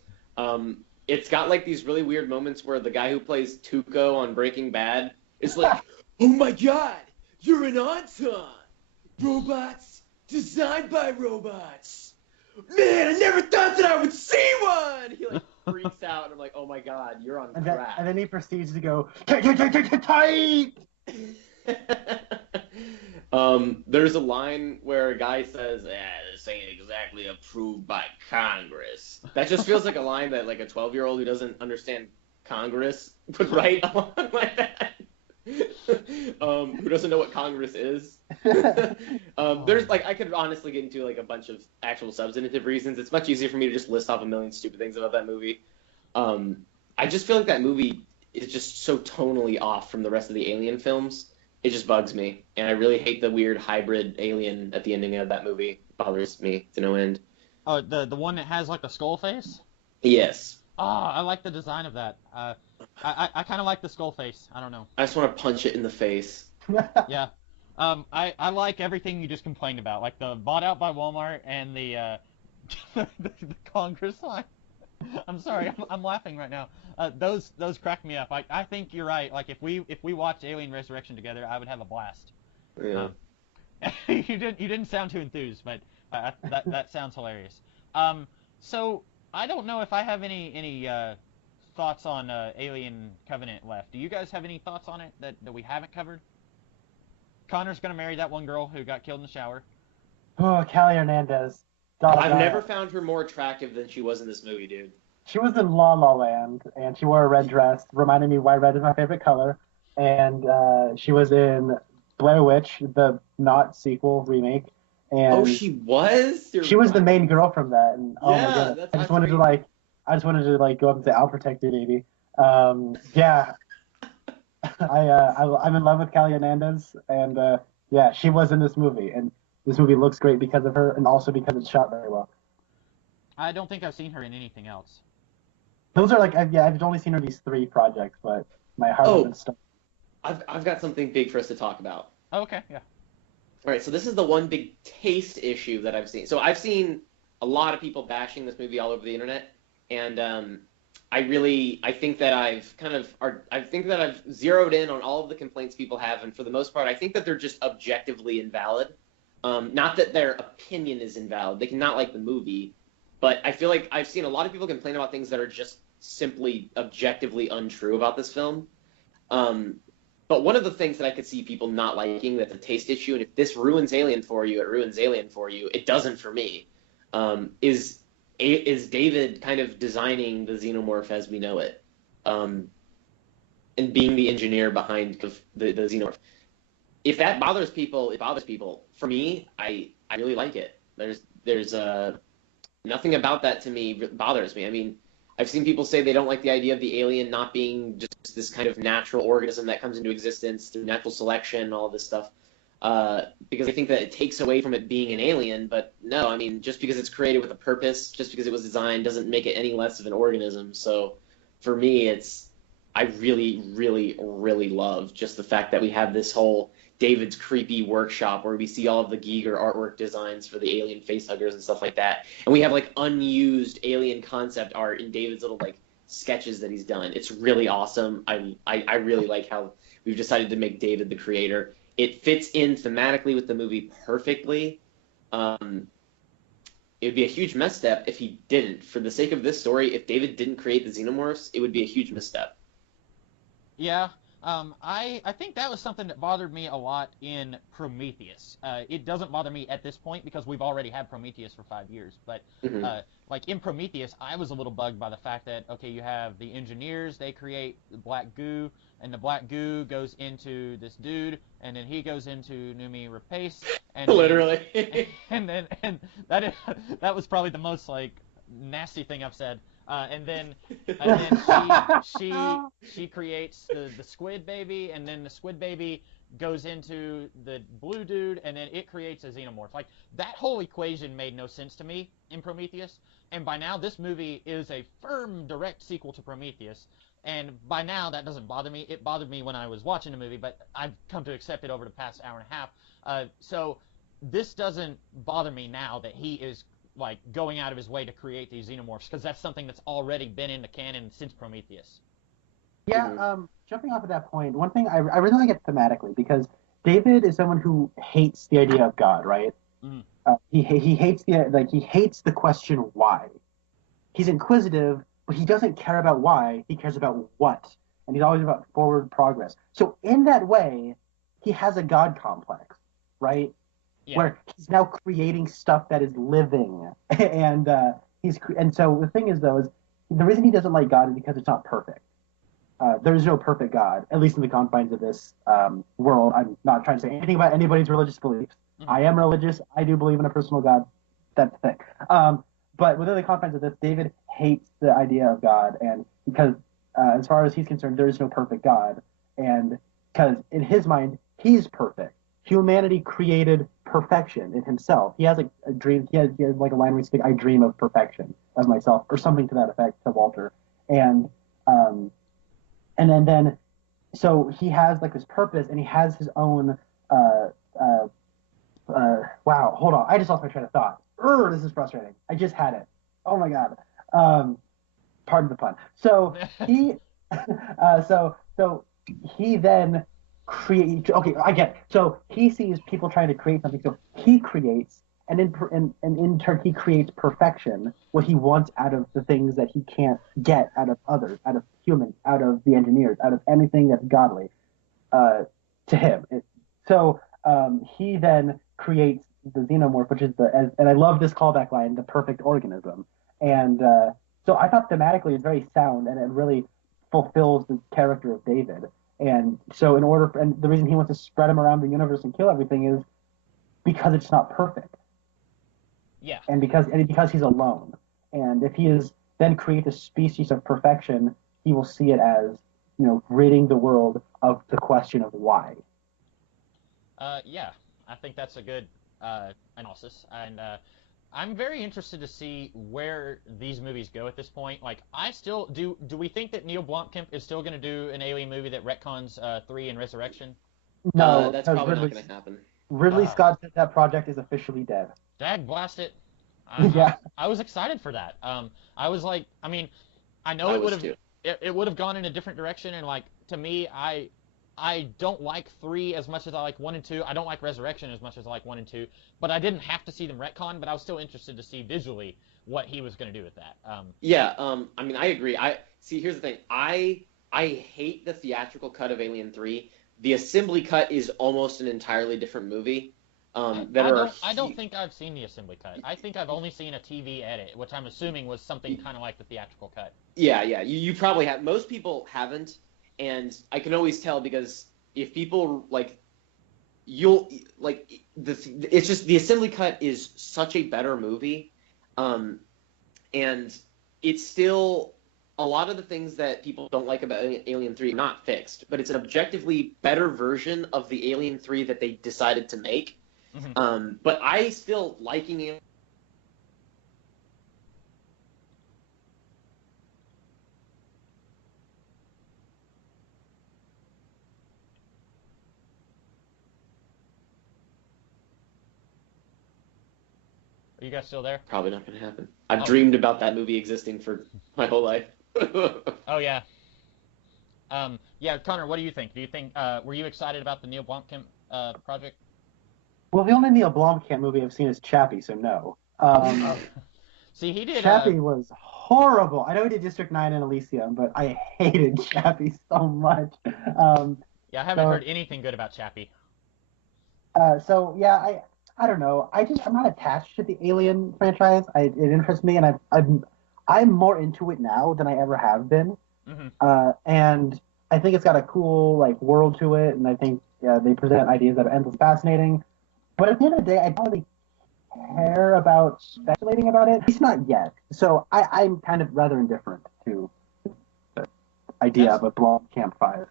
It's got like these really weird moments where the guy who plays Tuco on Breaking Bad is like, "Oh my god, you're an Anton! Robots designed by robots! Man, I never thought that I would see one!" He like freaks out and I'm like, "Oh my god, you're on crack." And then he proceeds to go, tight! There's a line where a guy says, "This ain't exactly approved by Congress." That just feels like a line that like a 12-year-old who doesn't understand Congress would write a line like that. Who doesn't know what Congress is. There's like, I could honestly get into like a bunch of actual substantive reasons. It's much easier for me to just list off a million stupid things about that movie. I just feel like that movie is just so tonally off from the rest of the Alien films. It just bugs me, and I really hate the weird hybrid alien at the ending of that movie. It bothers me to no end. Oh, the one that has like a skull face? Yes. Ah, I like the design of that. I kind of like the skull face. I don't know. I just want to punch it in the face. Yeah. I like everything you just complained about, like the bought out by Walmart and the the Congress line. I'm sorry, I'm laughing right now. Those crack me up. I think you're right. Like if we watched Alien Resurrection together, I would have a blast. Yeah. You didn't sound too enthused, but that sounds hilarious. So I don't know if I have any thoughts on Alien Covenant left. Do you guys have any thoughts on it that we haven't covered? Connor's gonna marry that one girl who got killed in the shower. Oh, Callie Hernandez. I've never found her more attractive than she was in this movie, dude. She was in La La Land, and she wore a red dress, reminding me why red is my favorite color. And she was in Blair Witch, the not sequel remake. And she was? She was the main girl from that. And oh yeah, my god, that's I just wanted to go up and say, "I'll protect you, baby." Yeah. I'm in love with Callie Hernandez, and yeah, she was in this movie, and this movie looks great because of her, and also because it's shot very well. I don't think I've seen her in anything else. Those are like, I've only seen her in these 3 projects, but my heart has been stuck. I've got something big for us to talk about. Oh, okay, yeah. All right, so this is the one big taste issue that I've seen. So I've seen a lot of people bashing this movie all over the internet, and I think that I've zeroed in on all of the complaints people have, and for the most part, I think that they're just objectively invalid. Not that their opinion is invalid. They cannot like the movie, but I feel like I've seen a lot of people complain about things that are just simply objectively untrue about this film. But one of the things that I could see people not liking, that's a taste issue, and if this ruins Alien for you, it ruins Alien for you. It doesn't for me. Is David kind of designing the xenomorph as we know it, and being the engineer behind the xenomorph. If that bothers people, it bothers people. For me, I really like it. There's nothing about that to me bothers me. I mean, I've seen people say they don't like the idea of the alien not being just this kind of natural organism that comes into existence through natural selection and all this stuff, because I think that it takes away from it being an alien. But no, I mean, just because it's created with a purpose, just because it was designed, doesn't make it any less of an organism. So for me, I really, really, really love just the fact that we have this whole David's creepy workshop where we see all of the Giger artwork designs for the alien facehuggers and stuff like that. And we have like unused alien concept art in David's little like sketches that he's done. It's really awesome. I really like how we've decided to make David the creator. It fits in thematically with the movie perfectly. It would be a huge misstep if he didn't. For the sake of this story, if David didn't create the xenomorphs, it would be a huge misstep. Yeah. I think that was something that bothered me a lot in Prometheus. It doesn't bother me at this point because we've already had Prometheus for 5 years. But like in Prometheus, I was a little bugged by the fact that, okay, you have the engineers, they create the black goo, and the black goo goes into this dude, and then he goes into Noomi Rapace. And literally. And that was probably the most like nasty thing I've said. And then she creates the squid baby, and then the squid baby goes into the blue dude, and then it creates a xenomorph. Like, that whole equation made no sense to me in Prometheus. And by now, this movie is a firm, direct sequel to Prometheus. And by now, that doesn't bother me. It bothered me when I was watching the movie, but I've come to accept it over the past hour and a half. So this doesn't bother me now that he is like going out of his way to create these xenomorphs, because that's something that's already been in the canon since Prometheus. Yeah, jumping off of that point, one thing I really like it thematically, because David is someone who hates the idea of God, right? Mm. He hates he hates the question why. He's inquisitive, but he doesn't care about why. He cares about what, and he's always about forward progress. So in that way, he has a God complex, right? Yeah. Where he's now creating stuff that is living, and so the thing is though is the reason he doesn't like God is because it's not perfect. There is no perfect God, at least in the confines of this world. I'm not trying to say anything about anybody's religious beliefs. Mm-hmm. I am religious. I do believe in a personal God. That's the thing. But within the confines of this, David hates the idea of God, and because as far as he's concerned, there is no perfect God, and because in his mind, he's perfect. Humanity created perfection in himself. He has a dream. He has like a line where he speaks, "I dream of perfection of myself," or something to that effect to Walter, and then so he has like this purpose, and he has his own. Wow, hold on, I just lost my train of thought. This is frustrating. I just had it. Oh my god. Pardon the pun. So he, so he then creates. Okay, I get it. So he sees people trying to create something, so he creates, and in turn he creates perfection, what he wants out of the things that he can't get out of others, out of humans, out of the engineers, out of anything that's godly, to him. He then creates the xenomorph, which is and I love this callback line, the perfect organism. And so I thought thematically it's very sound, and it really fulfills the character of David. And so and the reason he wants to spread him around the universe and kill everything is because it's not perfect. Yeah. And because he's alone. And if he then creates a species of perfection, he will see it as, ridding the world of the question of why. Yeah, I think that's a good analysis, and I'm very interested to see where these movies go at this point. Like, I still do we think that Neil Blomkamp is still going to do an Alien movie that retcons 3 and Resurrection? No, that's probably not going to happen. Ridley Scott said that project is officially dead. Dag blast it. Yeah. I was excited for that. I was like, I mean, I know it would have gone in a different direction, and like, to me, I don't like 3 as much as I like 1 and 2. I don't like Resurrection as much as I like 1 and 2. But I didn't have to see them retcon, but I was still interested to see visually what he was going to do with that. I mean, I agree. Here's the thing. I hate the theatrical cut of Alien 3. The assembly cut is almost an entirely different movie. I don't think I've seen the assembly cut. I think I've only seen a TV edit, which I'm assuming was something kind of like the theatrical cut. Yeah. You probably have. Most people haven't. And I can always tell, because if people it's just the assembly cut is such a better movie, and it's still a lot of the things that people don't like about Alien 3 are not fixed, but it's an objectively better version of the Alien 3 that they decided to make. Mm-hmm. But I still liking Alien. Are you guys still there? Probably not going to happen. I've dreamed about that movie existing for my whole life. Oh, yeah. Yeah, Connor, what do you think? Do you think, were you excited about the Neil Blomkamp project? Well, the only Neil Blomkamp movie I've seen is Chappie, so no. See, he did... Chappie was horrible. I know he did District 9 and Elysium, but I hated Chappie so much. Yeah, I haven't heard anything good about Chappie. I don't know. I'm not attached to the Alien franchise. It interests me, and I'm more into it now than I ever have been. Mm-hmm. And I think it's got a cool world to it, and I think they present ideas that are endlessly fascinating. But at the end of the day, I don't really care about speculating about it. At least not yet. So I'm kind of rather indifferent to the idea of a blonde campfire.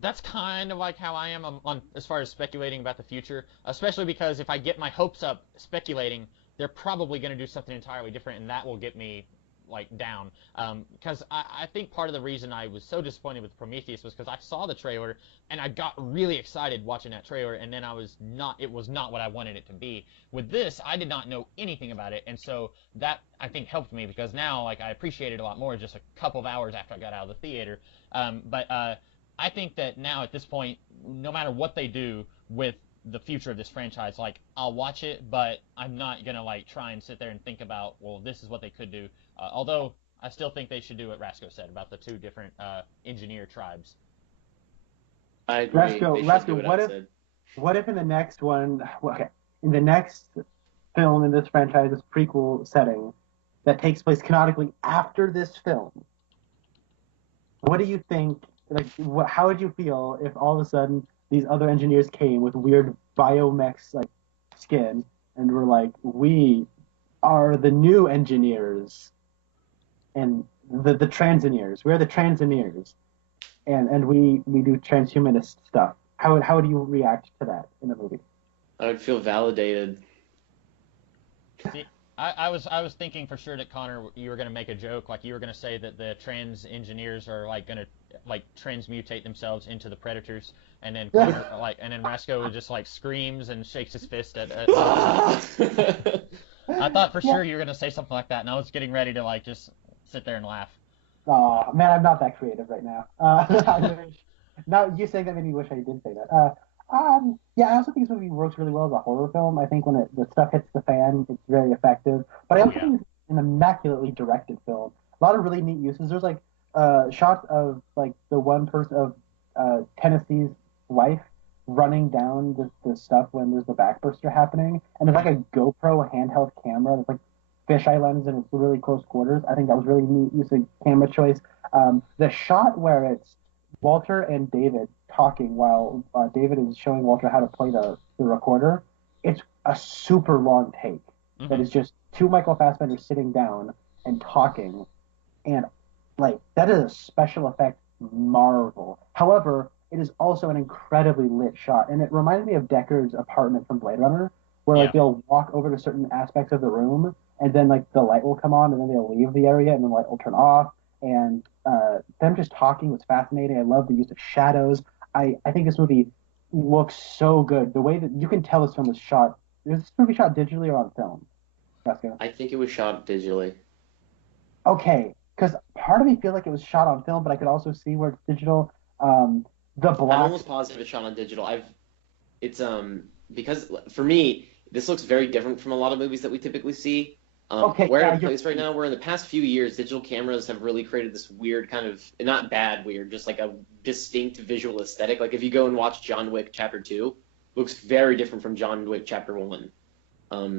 That's kind of like how I am on as far as speculating about the future, especially because if I get my hopes up speculating, they're probably going to do something entirely different, and that will get me like down. Because I think part of the reason I was so disappointed with Prometheus was because I saw the trailer and I got really excited watching that trailer, and then it was not what I wanted it to be. With this, I did not know anything about it, and so that I think helped me because now like I appreciate it a lot more just a couple of hours after I got out of the theater. But I think that now at this point, no matter what they do with the future of this franchise, like I'll watch it, but I'm not gonna like try and sit there and think about, well, this is what they could do. Although I still think they should do what Rasco said about the two different engineer tribes. I agree. Rasco, what if in the next one, okay, in the next film in this franchise, this prequel setting that takes place canonically after this film, what do you think? Like, how would you feel if all of a sudden these other engineers came with weird biomex like skin and were like, we are the new engineers and the transengineers. We're the transengineers, and we do transhumanist stuff. How would you react to that in the movie? I would feel validated. See, I was thinking for sure that Connor, you were gonna make a joke, like you were gonna say that the trans engineers are like gonna like transmutate themselves into the predators, and then Connor, and then Rasco just like screams and shakes his fist at I thought for sure you were gonna say something like that, and I was getting ready to like just sit there and laugh. Oh man, I'm not that creative right now. Now you saying that made me wish I did say that. Yeah, I also think this movie works really well as a horror film. I think when the stuff hits the fan, it's very effective. But I also think it's an immaculately directed film. A lot of really neat uses. There's like shots of like the one person of Tennessee's wife running down the stuff when there's the backburster happening, and there's like a GoPro handheld camera that's like fisheye lens and it's really close quarters. I think that was really neat use of camera choice. The shot where it's Walter and David talking while David is showing Walter how to play the recorder, it's a super long take that is just two Michael Fassbender sitting down and talking, and like that is a special effect marvel. However, it is also an incredibly lit shot, and it reminded me of Deckard's apartment from Blade Runner, where like they'll walk over to certain aspects of the room, and then like the light will come on, and then they'll leave the area, and the light will turn off. And them just talking was fascinating. I love the use of shadows. I think this movie looks so good. The way that you can tell this film is shot. Is this movie shot digitally or on film? Jessica? I think it was shot digitally. Okay, because part of me feels like it was shot on film, but I could also see where it's digital. The black. I'm almost positive it's shot on digital. Because for me, this looks very different from a lot of movies that we typically see. Where I'm placed right now, where in the past few years, digital cameras have really created this weird kind of, not bad weird, just like a distinct visual aesthetic. Like if you go and watch John Wick Chapter 2, looks very different from John Wick Chapter 1.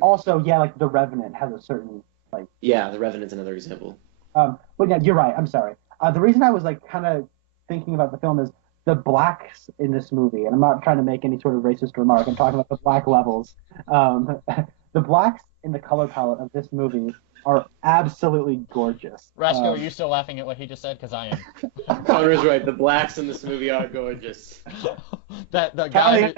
Also, yeah, like The Revenant has a certain, like... Yeah, The Revenant's another example. But yeah, you're right, I'm sorry. The reason I was like kind of thinking about the film is the blacks in this movie, and I'm not trying to make any sort of racist remark, I'm talking about the black levels. The blacks in the color palette of this movie are absolutely gorgeous. Rasco, are you still laughing at what he just said? Because I am. Connor's right. The blacks in this movie are gorgeous. that guy.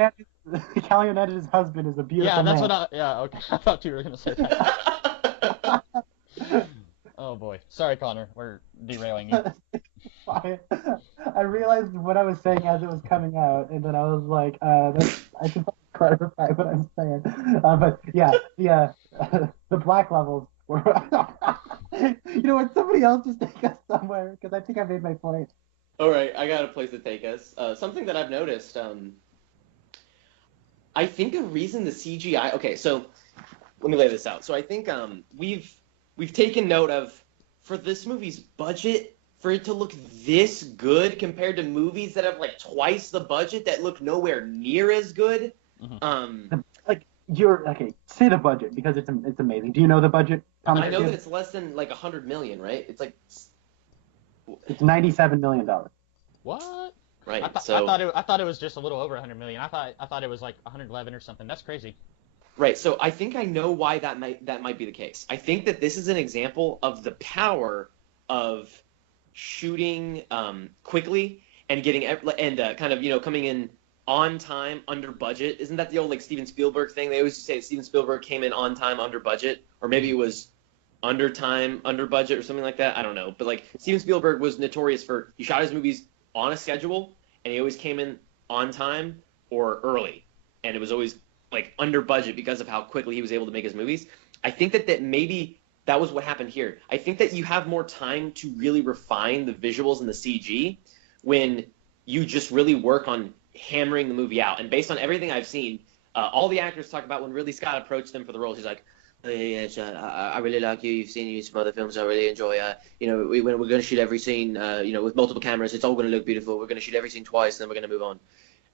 Callie Oneta's husband is a beautiful man. Okay. I thought you were gonna say that. Oh boy. Sorry, Connor. We're derailing you. I realized what I was saying as it was coming out, and then I was like, I should clarify what I'm saying. But yeah, the black levels were. You know what? Somebody else just take us somewhere, because I think I made my point. All right, I got a place to take us. Something that I've noticed. I think a reason the CGI. Okay, so let me lay this out. So I think we've taken note of, for this movie's budget, for it to look this good compared to movies that have like twice the budget that look nowhere near as good. Say the budget, because it's amazing. Do you know the budget? I know that it's less than like $100 million, right? It's like it's $97 million. What? Right. I thought it was just a little over $100 million. I thought it was like 111 or something. That's crazy. Right. So I think I know why that might be the case. I think that this is an example of the power of shooting quickly and getting kind of coming in on time under budget. Isn't that the old like Steven Spielberg thing? They always say Steven Spielberg came in on time under budget, or maybe it was under time under budget or something like that. I don't know. But like Steven Spielberg was notorious for he shot his movies on a schedule and he always came in on time or early, and it was always like under budget because of how quickly he was able to make his movies. I think that maybe that was what happened here. I think that you have more time to really refine the visuals and the CG when you just really work on hammering the movie out. And based on everything I've seen, all the actors talk about when Ridley Scott approached them for the roles, he's like, oh, yeah, John, I really like you. You've seen some other films I really enjoy. We're going to shoot every scene, with multiple cameras. It's all going to look beautiful. We're going to shoot every scene twice, and then we're going to move on.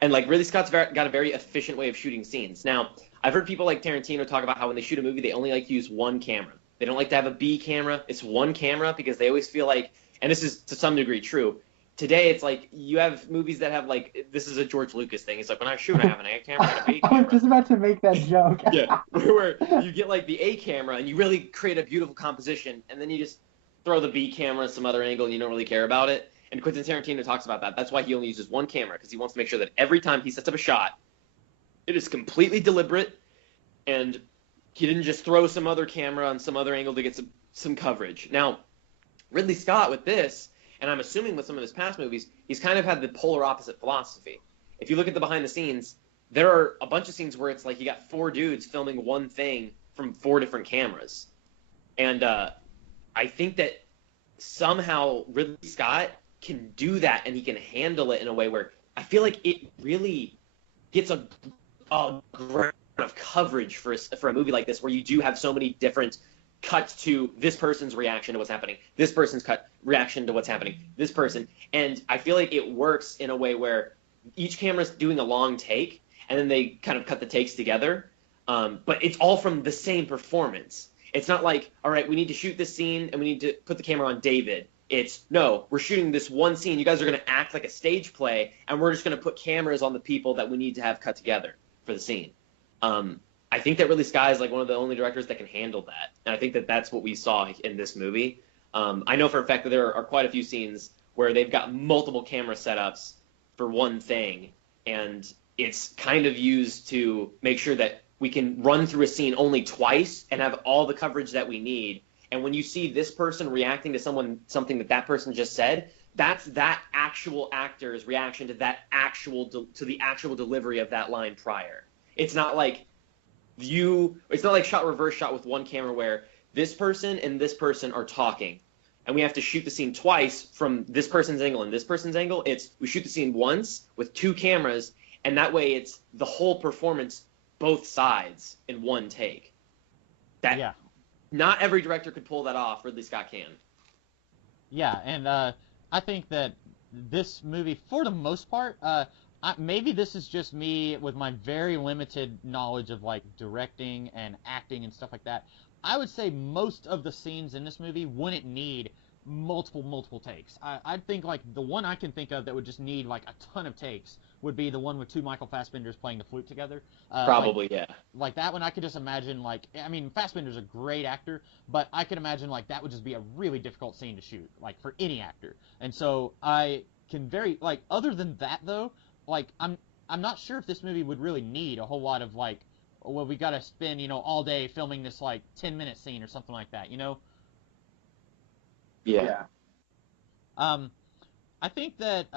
And like Ridley Scott's got a very efficient way of shooting scenes. Now, I've heard people like Tarantino talk about how when they shoot a movie, they only like to use one camera. They don't like to have a B camera. It's one camera because they always feel like, and this is to some degree true, today it's like you have movies that have like, this is a George Lucas thing. It's like when I shoot, I have an A camera and a B camera. I was just about to make that joke. Yeah, where you get like the A camera and you really create a beautiful composition, and then you just throw the B camera some other angle and you don't really care about it. And Quentin Tarantino talks about that. That's why he only uses one camera, because he wants to make sure that every time he sets up a shot, it is completely deliberate, and he didn't just throw some other camera on some other angle to get some coverage. Now, Ridley Scott with this, and I'm assuming with some of his past movies, he's kind of had the polar opposite philosophy. If you look at the behind the scenes, there are a bunch of scenes where it's like you got 4 dudes filming one thing from 4 different cameras. And I think that somehow Ridley Scott can do that, and he can handle it in a way where I feel like it really gets a great amount of coverage for a movie like this, where you do have so many different cuts to this person's reaction to what's happening, this person's reaction to what's happening, this person. And I feel like it works in a way where each camera's doing a long take, and then they kind of cut the takes together. But it's all from the same performance. It's not like, all right, we need to shoot this scene, and we need to put the camera on David. It's, no, we're shooting this one scene. You guys are going to act like a stage play, and we're just going to put cameras on the people that we need to have cut together for the scene. I think that Ridley Scott is like one of the only directors that can handle that, and I think that that's what we saw in this movie. I know for a fact that there are quite a few scenes where they've got multiple camera setups for one thing, and it's kind of used to make sure that we can run through a scene only twice and have all the coverage that we need. And when you see this person reacting to something that person just said, that's that actual actor's reaction to that to the actual delivery of that line prior. It's not like reverse shot with one camera where this person and this person are talking, and we have to shoot the scene twice from this person's angle and this person's angle. It's we shoot the scene once with 2 cameras, and that way it's the whole performance, both sides in one take. Yeah. Not every director could pull that off. Ridley Scott can. Yeah, and I think that this movie, for the most part, maybe this is just me with my very limited knowledge of like directing and acting and stuff like that. I would say most of the scenes in this movie wouldn't need multiple takes. I think like the one I can think of that would just need like a ton of takes would be the one with 2 Michael Fassbenders playing the flute together. Probably, yeah. Like that one, I could just imagine like, I mean, Fassbender's a great actor, but I could imagine like that would just be a really difficult scene to shoot, like for any actor. And so I can other than that though, like I'm not sure if this movie would really need a whole lot of like, well, we got to spend all day filming this like 10-minute scene or something like that, Yeah. I think that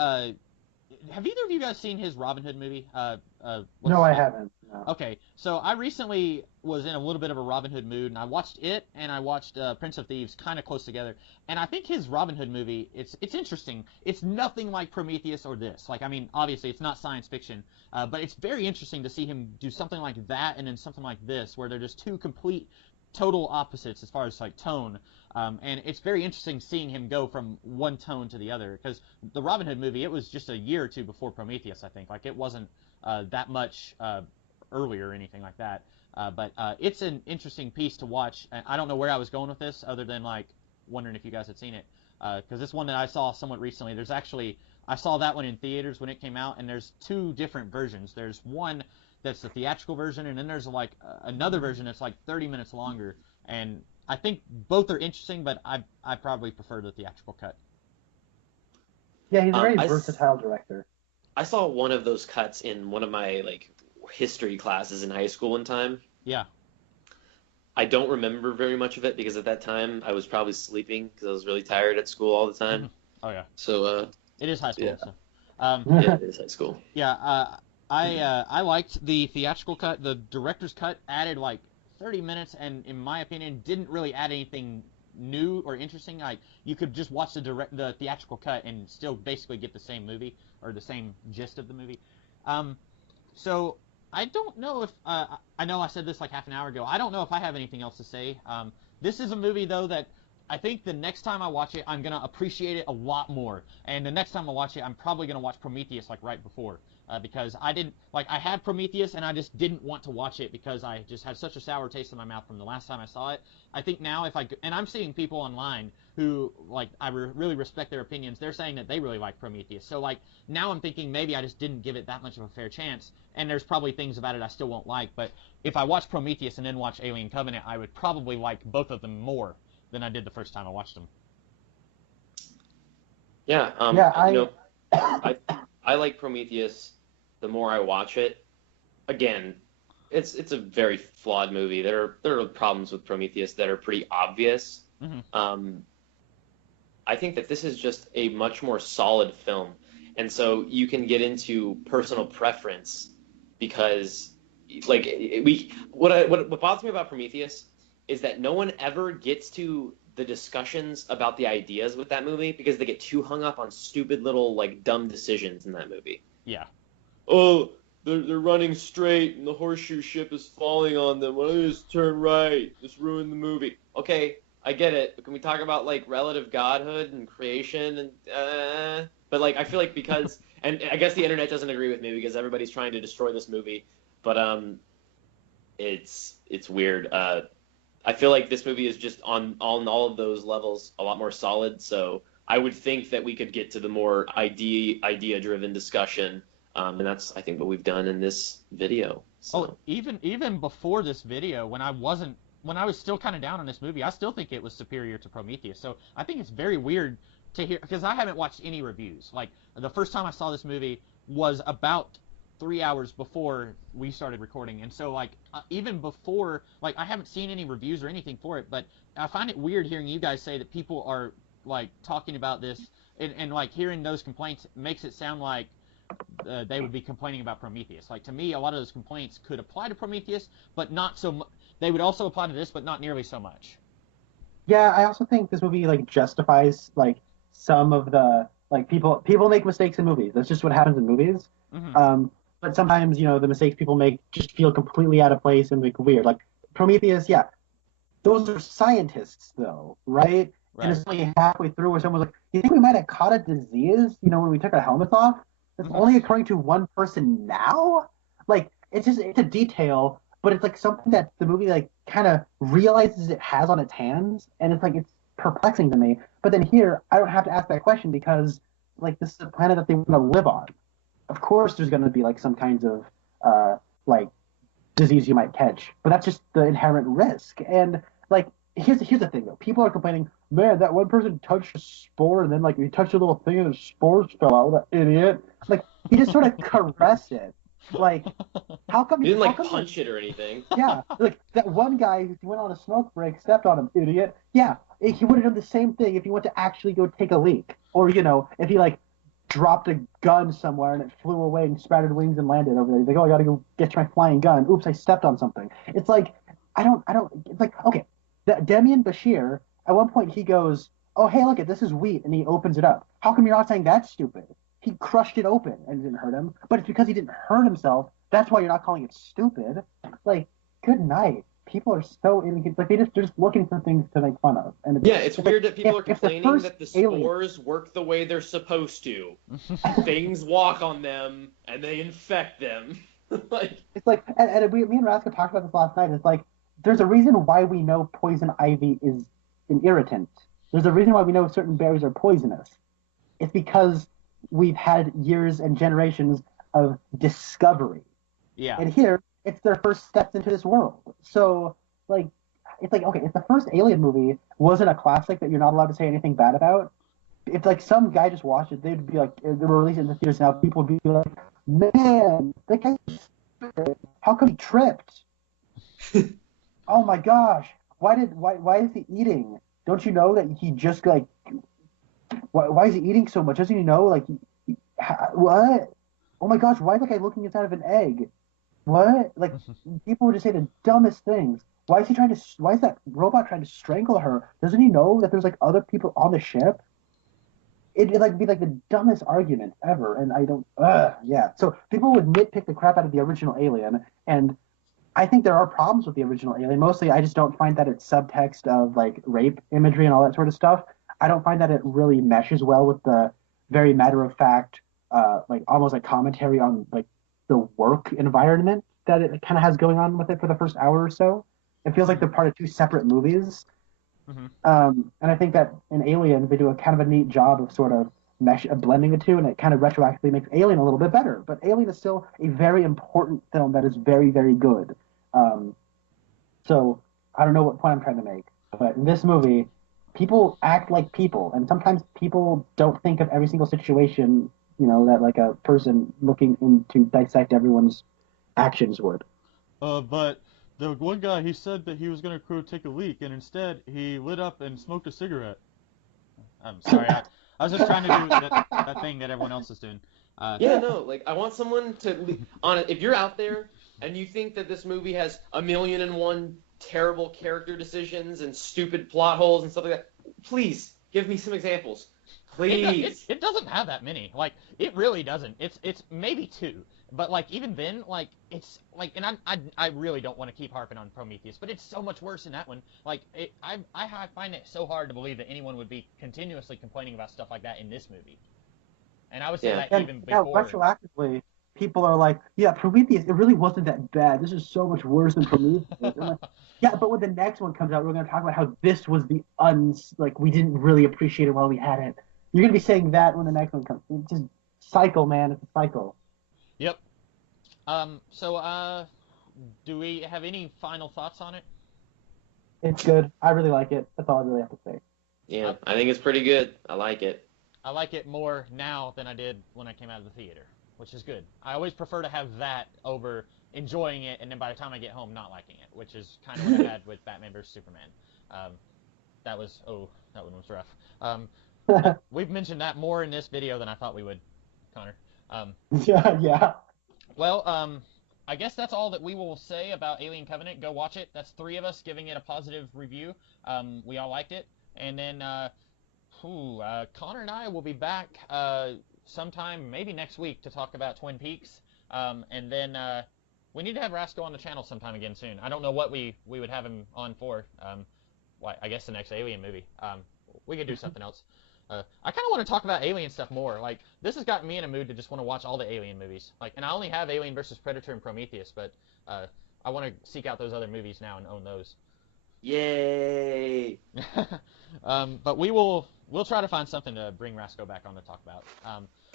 have either of you guys seen his Robin Hood movie? No, I haven't. No. Okay, so I recently was in a little bit of a Robin Hood mood, and I watched it and I watched Prince of Thieves kind of close together, and I think his Robin Hood movie, it's interesting. It's nothing like Prometheus or this. Like, I mean, obviously it's not science fiction, but it's very interesting to see him do something like that and then something like this, where they're just 2 complete total opposites as far as like tone, and it's very interesting seeing him go from one tone to the other, because the Robin Hood movie, it was just a year or 2 before Prometheus, I think. Like, it wasn't that much earlier or anything like that, but it's an interesting piece to watch. And I don't know where I was going with this other than like wondering if you guys had seen it, because this one that I saw somewhat recently, I saw that one in theaters when it came out, and there's 2 different versions. There's that's the theatrical version, and then there's like another version that's like 30 minutes longer. And I think both are interesting, but I probably prefer the theatrical cut. Yeah, he's a very versatile director. I saw one of those cuts in one of my like history classes in high school one time. Yeah. I don't remember very much of it because at that time I was probably sleeping because I was really tired at school all the time. Mm-hmm. Oh yeah. So it is high school. Yeah. So. Yeah, it is high school. Yeah. I liked the theatrical cut. The director's cut added like 30 minutes, and in my opinion, didn't really add anything new or interesting. Like you could just watch the theatrical cut and still basically get the same movie or the same gist of the movie. So I don't know if I know I said this like half an hour ago. I don't know if I have anything else to say. This is a movie though that I think the next time I watch it, I'm gonna appreciate it a lot more. And the next time I watch it, I'm probably gonna watch Prometheus like right before. Because I had Prometheus and I just didn't want to watch it because I just had such a sour taste in my mouth from the last time I saw it. I think now and I'm seeing people online who, like, I really respect their opinions. They're saying that they really like Prometheus. So, like, now I'm thinking maybe I just didn't give it that much of a fair chance, and there's probably things about it I still won't like. But if I watch Prometheus and then watch Alien Covenant, I would probably like both of them more than I did the first time I watched them. Yeah, I like Prometheus the more I watch it. Again, it's a very flawed movie. There are problems with Prometheus that are pretty obvious. Mm-hmm. I think that this is just a much more solid film, and so you can get into personal preference because, like, what bothers me about Prometheus is that no one ever gets to the discussions about the ideas with that movie because they get too hung up on stupid little like dumb decisions in that movie. Yeah. Oh, they're running straight and the horseshoe ship is falling on them. Why don't they just turn right? Just ruin the movie. Okay, I get it. But can we talk about like relative godhood and creation and But like I feel like because and I guess the internet doesn't agree with me because everybody's trying to destroy this movie. But it's weird. I feel like this movie is just on all of those levels a lot more solid. So I would think that we could get to the more idea-driven discussion. And that's, I think, what we've done in this video. So. Oh, even before this video, when I was still kind of down on this movie, I still think it was superior to Prometheus. So I think it's very weird to hear, because I haven't watched any reviews. Like, the first time I saw this movie was about 3 hours before we started recording. And so, like, even before, like, I haven't seen any reviews or anything for it, but I find it weird hearing you guys say that people are, like, talking about this, and like, hearing those complaints makes it sound like they would be complaining about Prometheus. Like, to me, a lot of those complaints could apply to Prometheus, but not so much. They would also apply to this, but not nearly so much. Yeah, I also think this movie, like, justifies, like, some of the, like, people make mistakes in movies. That's just what happens in movies. Mm-hmm. But sometimes, you know, the mistakes people make just feel completely out of place and, like, weird. Like, Prometheus, yeah. Those are scientists, though, right? And it's only halfway through where someone's like, you think we might have caught a disease, you know, when we took our helmets off? That's only occurring to one person now? Like, it's a detail, but it's, like, something that the movie, like, kind of realizes it has on its hands, and it's, like, it's perplexing to me. But then here, I don't have to ask that question because, like, this is a planet that they want to live on. Of course there's going to be, like, some kinds of, like, disease you might catch, but that's just the inherent risk. And, like, here's the thing, though. People are complaining, man, that one person touched a spore, and then, like, he touched a little thing, and the spores fell out. That idiot. Like, he just sort of caressed it. Like, how come he didn't, like, punch it or anything? Yeah. Like, that one guy who went on a smoke break stepped on him, idiot. Yeah, he would have done the same thing if he went to actually go take a leak. Or, you know, if he, like, dropped a gun somewhere and it flew away and sprouted wings and landed over there. He's like, oh, I gotta go get my flying gun. Oops, I stepped on something. It's like, it's like, okay, Demian Bashir, at one point he goes, oh, hey, look, this is wheat, and he opens it up. How come you're not saying that's stupid? He crushed it open and it didn't hurt him, but it's because he didn't hurt himself. That's why you're not calling it stupid. Like, good night. People are so like they're just looking for things to make fun of. And it's weird that people are complaining that the spores work the way they're supposed to. Things walk on them and they infect them. Like, it's like, and me and Rasco talked about this last night. It's like, there's a reason why we know poison ivy is an irritant. There's a reason why we know certain berries are poisonous. It's because we've had years and generations of discovery. Yeah. And here, it's their first steps into this world. So, like, it's like, okay, if the first Alien movie wasn't a classic that you're not allowed to say anything bad about, if like some guy just watched it, they'd be like, they were releasing it in the theaters now, people would be like, man, that guy, how come he tripped? Oh my gosh, why is he eating? Don't you know that he just like, why is he eating so much? Doesn't he know like, what? Oh my gosh, why is that guy looking inside of an egg? What? Like, people would just say the dumbest things. Why is that robot trying to strangle her? Doesn't he know that there's like other people on the ship? It'd like be like the dumbest argument ever, and I don't. Yeah. So people would nitpick the crap out of the original Alien, and I think there are problems with the original Alien. Mostly, I just don't find that it's subtext of like rape imagery and all that sort of stuff. I don't find that it really meshes well with the very matter of fact, like almost like commentary on like the work environment that it kind of has going on with it for the first hour or so. It feels like they're part of two separate movies. Mm-hmm. And I think that in Alien, they do a kind of a neat job of sort of blending the two, and it kind of retroactively makes Alien a little bit better. But Alien is still a very important film that is very, very good. So I don't know what point I'm trying to make, but in this movie, people act like people, and sometimes people don't think of every single situation, that like a person looking into dissect everyone's actions would. But the one guy, he said that he was going to go take a leak, and instead he lit up and smoked a cigarette. I'm sorry, I was just trying to do that thing that everyone else is doing. Like, I want someone to, if you're out there and you think that this movie has 1,000,001 terrible character decisions and stupid plot holes and stuff like that, please give me some examples. Please. It doesn't have that many. Like, it really doesn't. It's maybe 2. But, like, even then, like, it's, like, and I really don't want to keep harping on Prometheus, but it's so much worse in that one. Like, I find it so hard to believe that anyone would be continuously complaining about stuff like that in this movie. And I would say that even before. Yeah, retroactively, people are like, yeah, Prometheus, it really wasn't that bad. This is so much worse than Prometheus. Like, yeah, but when the next one comes out, we're going to talk about how this was we didn't really appreciate it while we had it. You're going to be saying that when the next one comes. It's just cycle, man. It's a cycle. Yep. So, do we have any final thoughts on it? It's good. I really like it. That's all I really have to say. Yeah, I think it's pretty good. I like it. I like it more now than I did when I came out of the theater, which is good. I always prefer to have that over enjoying it, and then by the time I get home, not liking it, which is kind of what I had with Batman vs. Superman. That one was rough. We've mentioned that more in this video than I thought we would, Connor. Yeah. Well, I guess that's all that we will say about Alien Covenant. Go watch it. That's 3 of us giving it a positive review. We all liked it. And then, Connor and I will be back sometime, maybe next week, to talk about Twin Peaks. And then we need to have Rasco on the channel sometime again soon. I don't know what we would have him on for. I guess the next Alien movie. We could do something else. I kind of want to talk about Alien stuff more. Like, this has gotten me in a mood to just want to watch all the Alien movies. Like, and I only have Alien vs. Predator and Prometheus, but I want to seek out those other movies now and own those. Yay! But we'll try to find something to bring Rasco back on to talk about.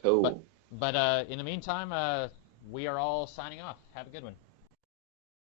Cool. But in the meantime, we are all signing off. Have a good one.